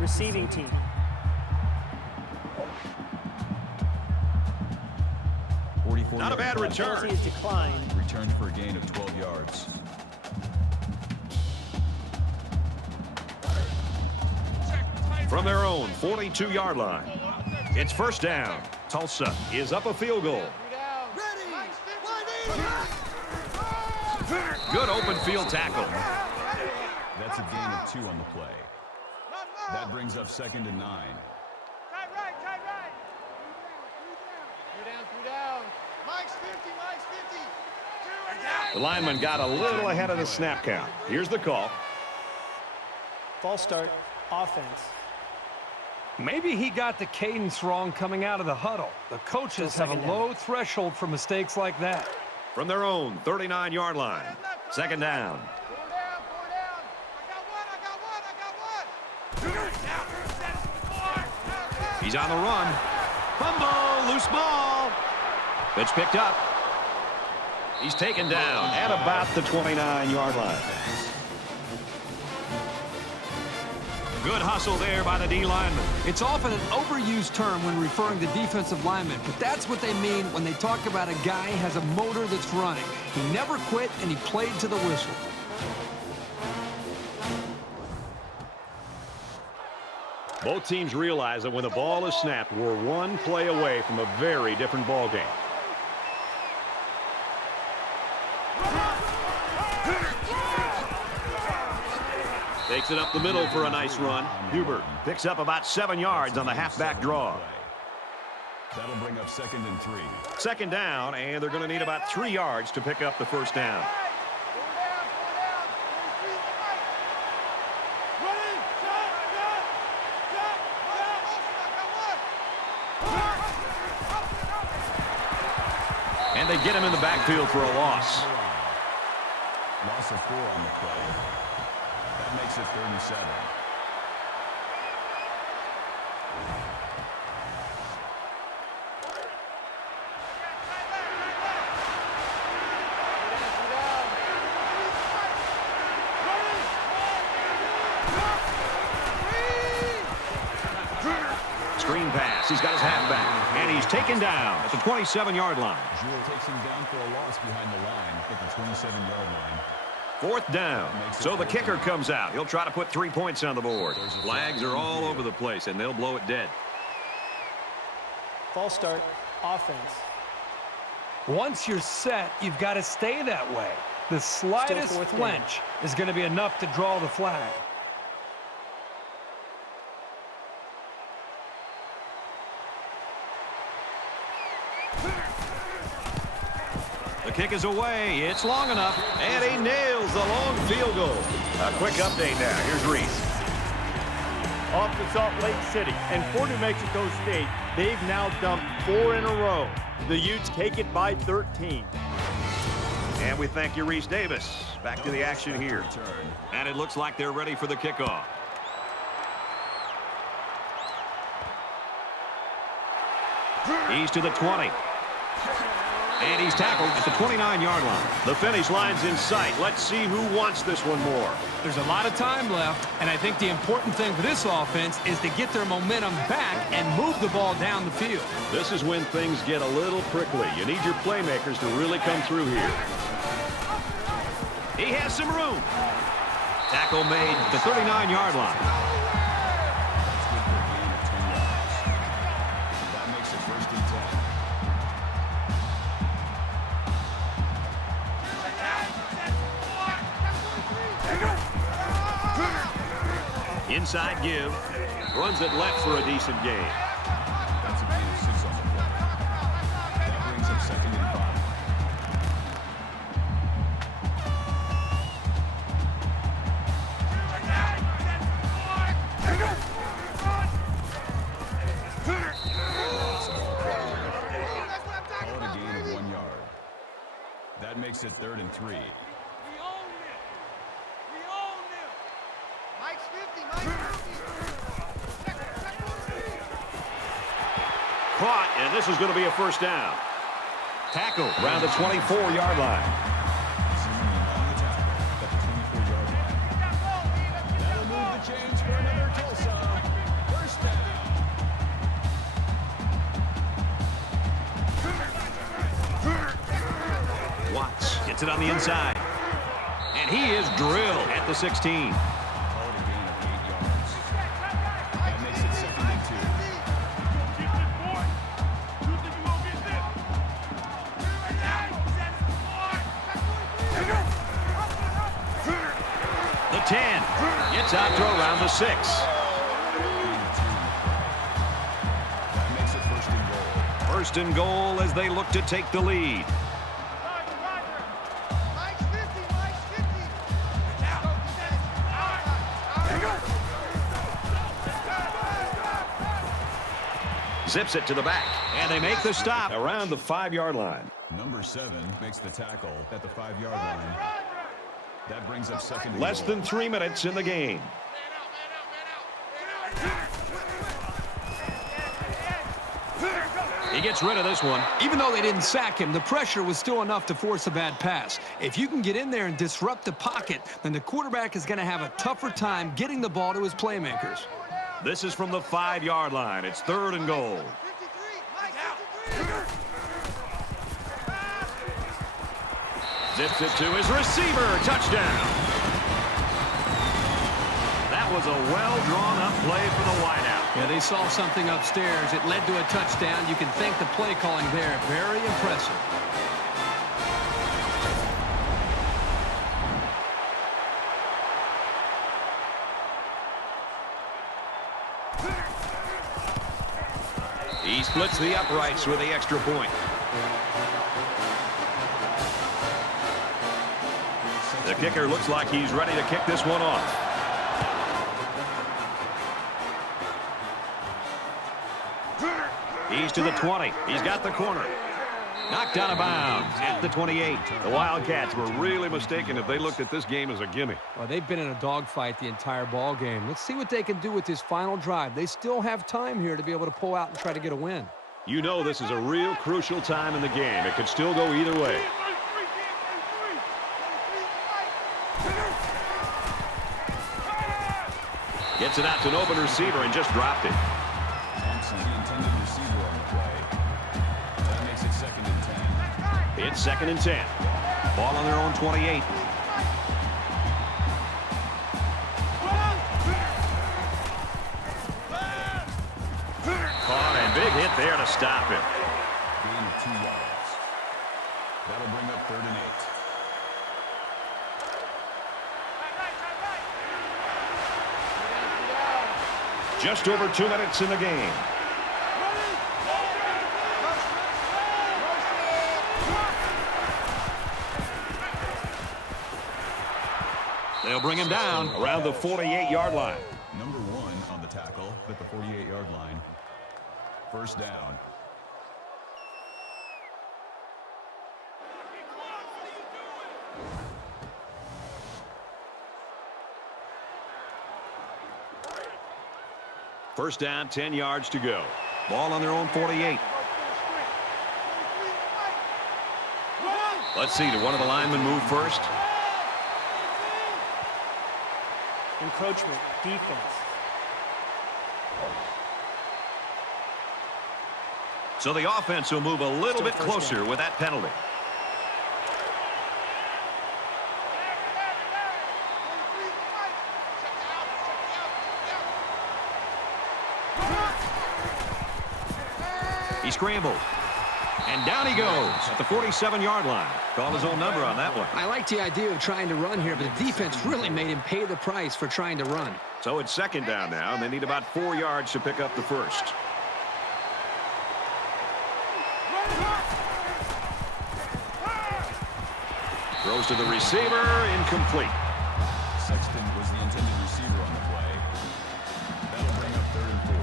Receiving team. Not a bad return. Penalty is declined. Returned for a gain of 12 yards. From their own 42-yard line. It's 1st down. Tulsa is up a field goal. Good open field tackle. That's a gain of 2 on the play. That brings up 2nd and 9. Tight right. 3 down. Mike's 50. 2 and out. The lineman got a little ahead of the snap count. Here's the call. False start. Offense. Maybe he got the cadence wrong coming out of the huddle. The coaches have a low threshold for mistakes like that. From their own 39-yard line. 2nd down. 4 down. I got one. He's on the run. Fumble, loose ball. It's picked up. He's taken down at about the 29-yard line. Good hustle there by the D lineman. It's often an overused term when referring to defensive linemen, but that's what they mean when they talk about a guy has a motor that's running. He never quit, and he played to the whistle. Both teams realize that when the ball is snapped, we're one play away from a very different ball game. Takes it up the middle for a nice run. Hubert picks up about 7 yards on the halfback draw. That'll bring up 2nd and 3. 2nd down, and they're going to need about 3 yards to pick up the 1st down. And they get him in the backfield for a loss. Loss of 4 on the play. That makes it 3rd and 7. Screen pass. He's got his halfback, and he's taken down at the 27-yard line. Jewell takes him down for a loss behind the line at the 27-yard line. 4th down. So the kicker comes out. He'll try to put 3 points on the board. Flags are all over the place, and they'll blow it dead. False start. Offense. Once you're set, you've got to stay that way. The slightest flinch is going to be enough to draw the flag. The kick is away. It's long enough. And he nails the long field goal. A quick update now. Here's Reese. Off to Salt Lake City. And for New Mexico State, they've now dumped 4 in a row. The Utes take it by 13. And we thank you, Reese Davis. Back to the action here. And it looks like they're ready for the kickoff. He's to the 20. And he's tackled at the 29-yard line. The finish line's in sight. Let's see who wants this one more. There's a lot of time left, and I think the important thing for this offense is to get their momentum back and move the ball down the field. This is when things get a little prickly. You need your playmakers to really come through here. He has some room. Tackle made at the 39-yard line. Inside give. Runs it left for a decent gain. That's a gain of 6 on the play. That brings up 2nd and 5. Call it a gain of 1 yard. That makes it 3rd and 3. Caught, and this is going to be a first down. Tackle around the 24-yard line. On the tackle at the 24-yard line. That'll move the chains for another Tulsa. First down. Watts gets it on the inside. And he is drilled at the 16. Call it a gain of 8 yards. That makes it 2nd and 2. The 10 gets out to around the 6. That makes it 1st and goal. 1st and goal as they look to take the lead. Zips it to the back, and they make the stop around the 5-yard line. Number 7 makes the tackle at the 5-yard line. That brings up 2nd and Less goal. than 3 minutes in the game. He gets rid of this one. Even though they didn't sack him, the pressure was still enough to force a bad pass. If you can get in there and disrupt the pocket, then the quarterback is going to have a tougher time getting the ball to his playmakers. This is from the 5-yard line. It's 3rd and goal. Zips it to his receiver. Touchdown. That was a well-drawn-up play for the wideout. Yeah, they saw something upstairs. It led to a touchdown. You can thank the play calling there. Very impressive. He splits the uprights with the extra point. The kicker looks like he's ready to kick this one off. He's to the 20. He's got the corner. Knocked out of bounds at the 28. The Wildcats were really mistaken if they looked at this game as a gimme. Well, they've been in a dogfight the entire ball game. Let's see what they can do with this final drive. They still have time here to be able to pull out and try to get a win. You know this is a real crucial time in the game. It could still go either way. Gets it out to an open receiver and just dropped it. Thompson, the intended receiver on the play. That makes it 2nd and 10. It's 2nd and 10. Ball on their own 28. Caught and big hit there to stop him. Gain of 2 yards. That'll bring up 3rd and 8. Just over 2 minutes in the game. They'll bring him down around the 48-yard line. Number 1 on the tackle at the 48-yard line. First down. First down, 10 yards to go. Ball on their own 48. Let's see, did one of the linemen move first? Encroachment, defense. So the offense will move a little bit closer with that penalty. He scrambled. And down he goes at the 47-yard line. Called his own number on that one. I like the idea of trying to run here, but the defense really made him pay the price for trying to run. So it's second down now, and they need about 4 yards to pick up the first. Throws to the receiver, incomplete. Sexton was the intended receiver on the play. That'll bring up 3rd and 4.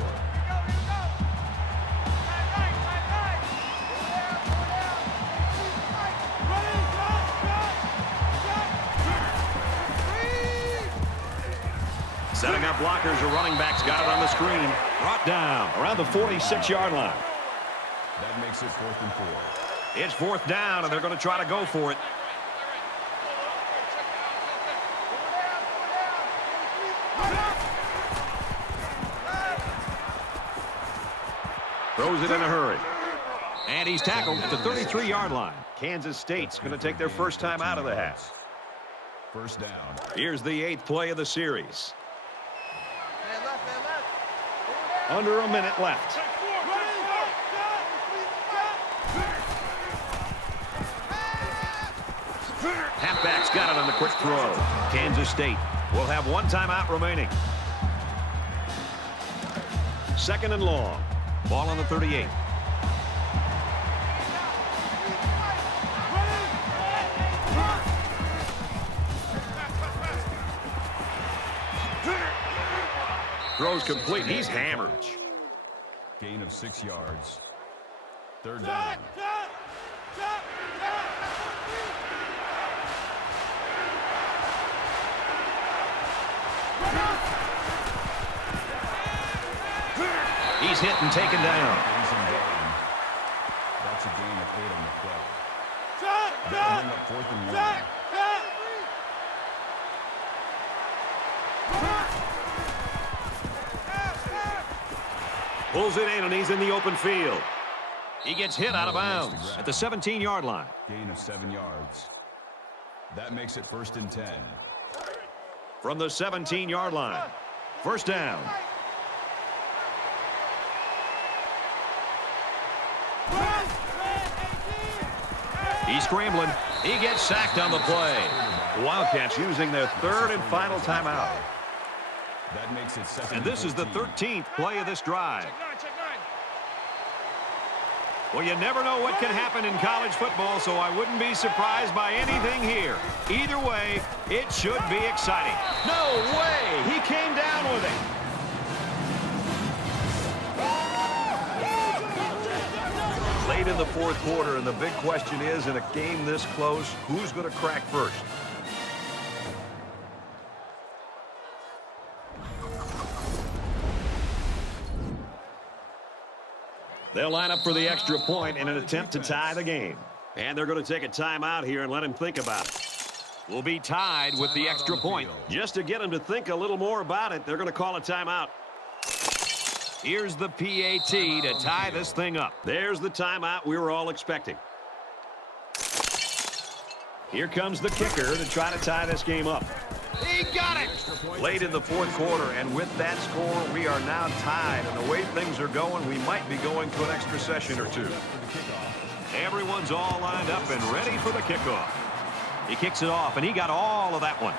Setting up blockers, or running backs got it on the screen. Brought down around the 46-yard line. That makes it 4th and 4. It's 4th down, and they're going to try to go for it. Throws it in a hurry. And he's tackled at the 33-yard line. Kansas State's going to take their first time out of the half. First down. Here's the 8th play of the series. Under a minute left. Halfback's got it on the quick throw. Kansas State will have one timeout remaining. Second and long. Ball on the 38. Throws complete. He's hammered. Gain of 6 yards. 3rd down. He's hit and taken down. That's a gain of 8 on the play. That'll bring up 4th and 1. Pulls it in, and he's in the open field. He gets hit out of bounds at the 17-yard line. Gain of 7 yards. That makes it 1st and 10. From the 17-yard line. First down. He's scrambling. He gets sacked on the play. The Wildcats using their 3rd and final timeout. That makes it 2nd And this is the 13th play of this drive. Well, you never know what can happen in college football, so I wouldn't be surprised by anything here. Either way, it should be exciting. No way! He came down with it. Late in the 4th quarter, and the big question is, in a game this close, who's going to crack first? They'll line up for the extra point in an attempt to tie the game. And they're going to take a timeout here and let him think about it. We'll be tied with the extra point. Just to get him to think a little more about it, they're going to call a timeout. Here's the PAT to tie this thing up. There's the timeout we were all expecting. Here comes the kicker to try to tie this game up. He got it! Late in the 4th quarter, and with that score, we are now tied. And the way things are going, we might be going to an extra session or two. Everyone's all lined up and ready for the kickoff. He kicks it off, and he got all of that one.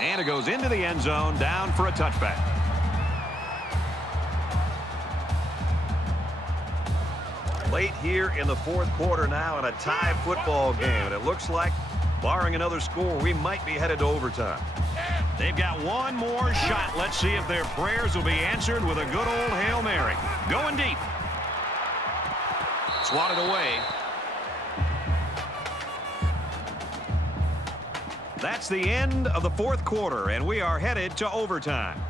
And it goes into the end zone, down for a touchback. Late here in the 4th quarter now in a tie football game. And it looks like Barring another score, we might be headed to overtime. They've got one more shot. Let's see if their prayers will be answered with a good old Hail Mary. Going deep. Swatted away. That's the end of the fourth quarter, and we are headed to overtime.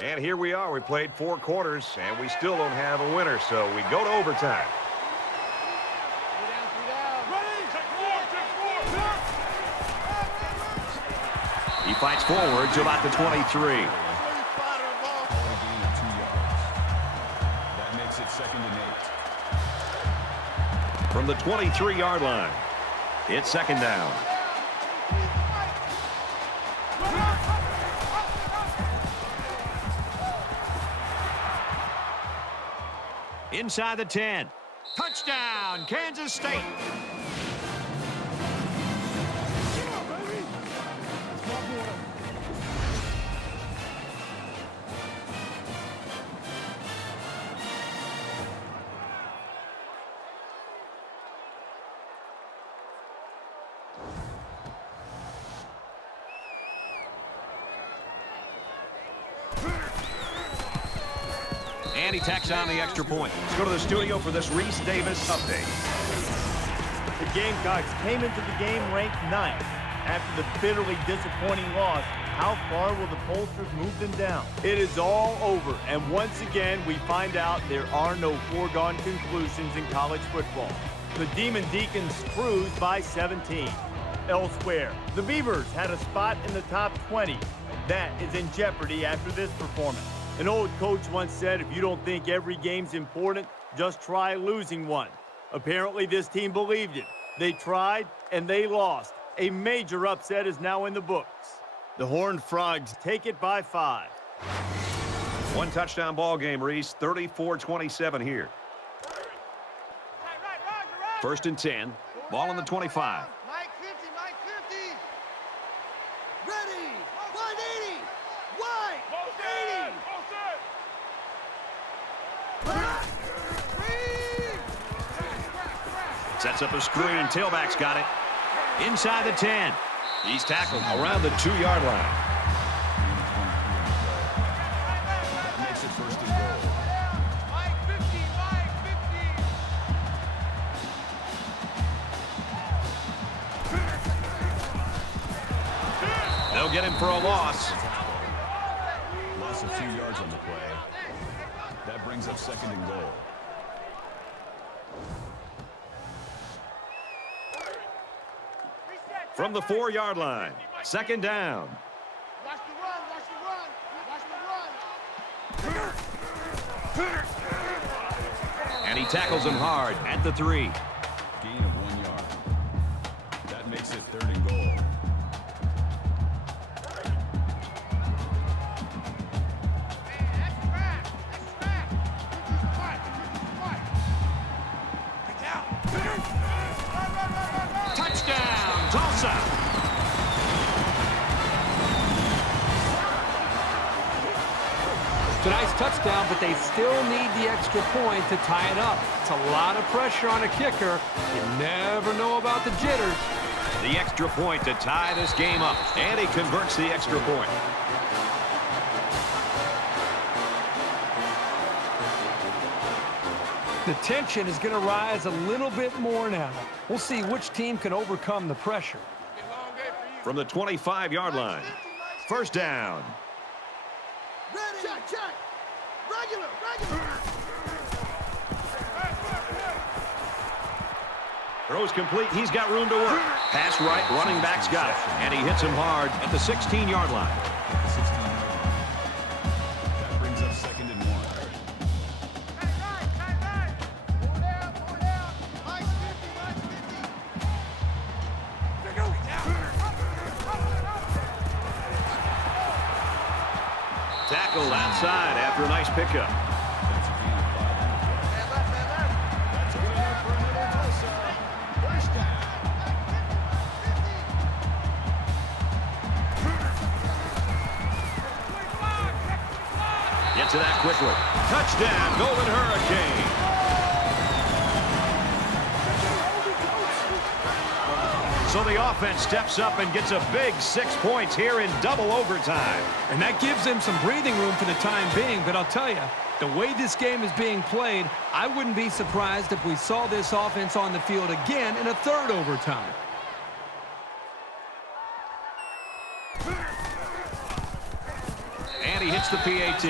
And here we are. We played 4 quarters, and we still don't have a winner, so we go to overtime. He fights forward to about the 23. That makes it 2nd and 8. From the 23-yard line, it's 2nd down. Inside the 10. Touchdown, Kansas State. And he tacks on the extra point. Let's go to the studio for this Reese Davis update. The Gamecocks came into the game ranked 9th. After the bitterly disappointing loss, how far will the pollsters move them down? It is all over, and once again, we find out there are no foregone conclusions in college football. The Demon Deacons cruised by 17. Elsewhere, the Beavers had a spot in the top 20. That is in jeopardy after this performance. An old coach once said, if you don't think every game's important, just try losing one. Apparently, this team believed it. They tried, and they lost. A major upset is now in the books. The Horned Frogs take it by 5. One touchdown ball game, Reese. 34-27 here. 1st and 10. Ball on the 25. Mike 50, Mike 50. Ready. 180. Wide. 80. Sets up a screen. Tailback's got it. Inside the 10. He's tackled around the 2-yard line. That makes it 1st and goal. Mike 50, Mike 50. They'll get him for a loss. Loss of 2 yards on the play. That brings up 2nd and goal. From the 4-yard line. 2nd down. Watch the run, watch the run, watch the run. And he tackles him hard at the 3. Gain of 1 yard. That makes it 3rd and goal. Touchdown, Tulsa. It's a nice touchdown, but they still need the extra point to tie it up. It's a lot of pressure on a kicker. You never know about the jitters. The extra point to tie this game up. And he converts the extra point. The tension is going to rise a little bit more now. We'll see which team can overcome the pressure. From the 25-yard line. 1st down. Ready. Check, check. Regular. Throws complete. He's got room to work. Pass right. Running back's got it. And he hits him hard at the 16-yard line. That brings up 2nd and 1. Mike 50, Mike 50. Tackled outside after a nice pickup. That's a gain of 5 on the play. That's a winner for another Tulsa. 1st down. to that quickly. Touchdown, Golden Hurricane. So the offense steps up and gets a big 6 points here in double overtime. And that gives them some breathing room for the time being. But I'll tell you, the way this game is being played, I wouldn't be surprised if we saw this offense on the field again in a third overtime. And he hits the PAT.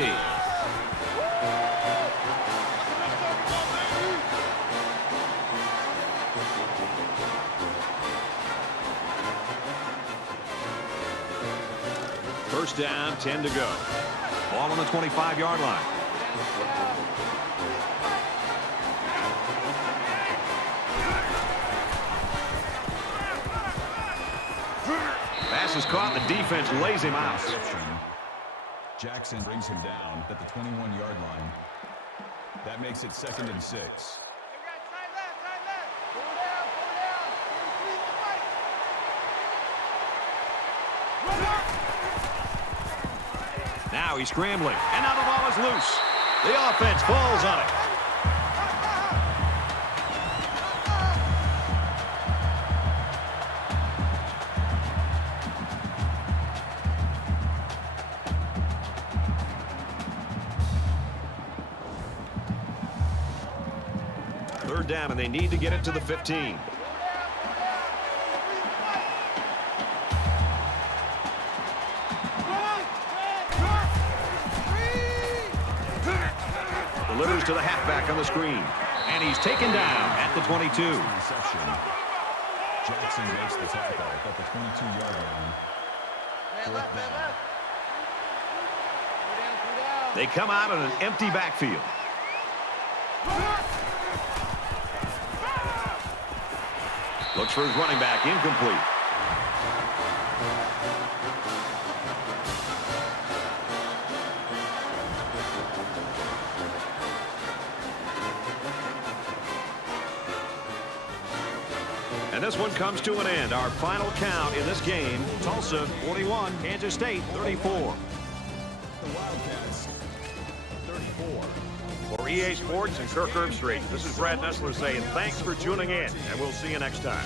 First down, 10 to go. Ball on the 25-yard line. Pass is caught, and the defense lays him out. Jackson brings him down at the 21-yard line. That makes it 2nd and 6. Now he's scrambling, and now the ball is loose. The offense falls on it. Third down, and they need to get it to the 15. Delivers to the halfback on the screen. And he's taken down at the 22. Jackson makes the tackle at the 22-yard line. Fourth down. They come out on an empty backfield. Looks for his running back, incomplete. And this one comes to an end. Our final count in this game, Tulsa 41, Kansas State 34. The Wildcats 34. For EA Sports and Kirk Herbstreit, this is Brad Nessler saying thanks for tuning in, and we'll see you next time.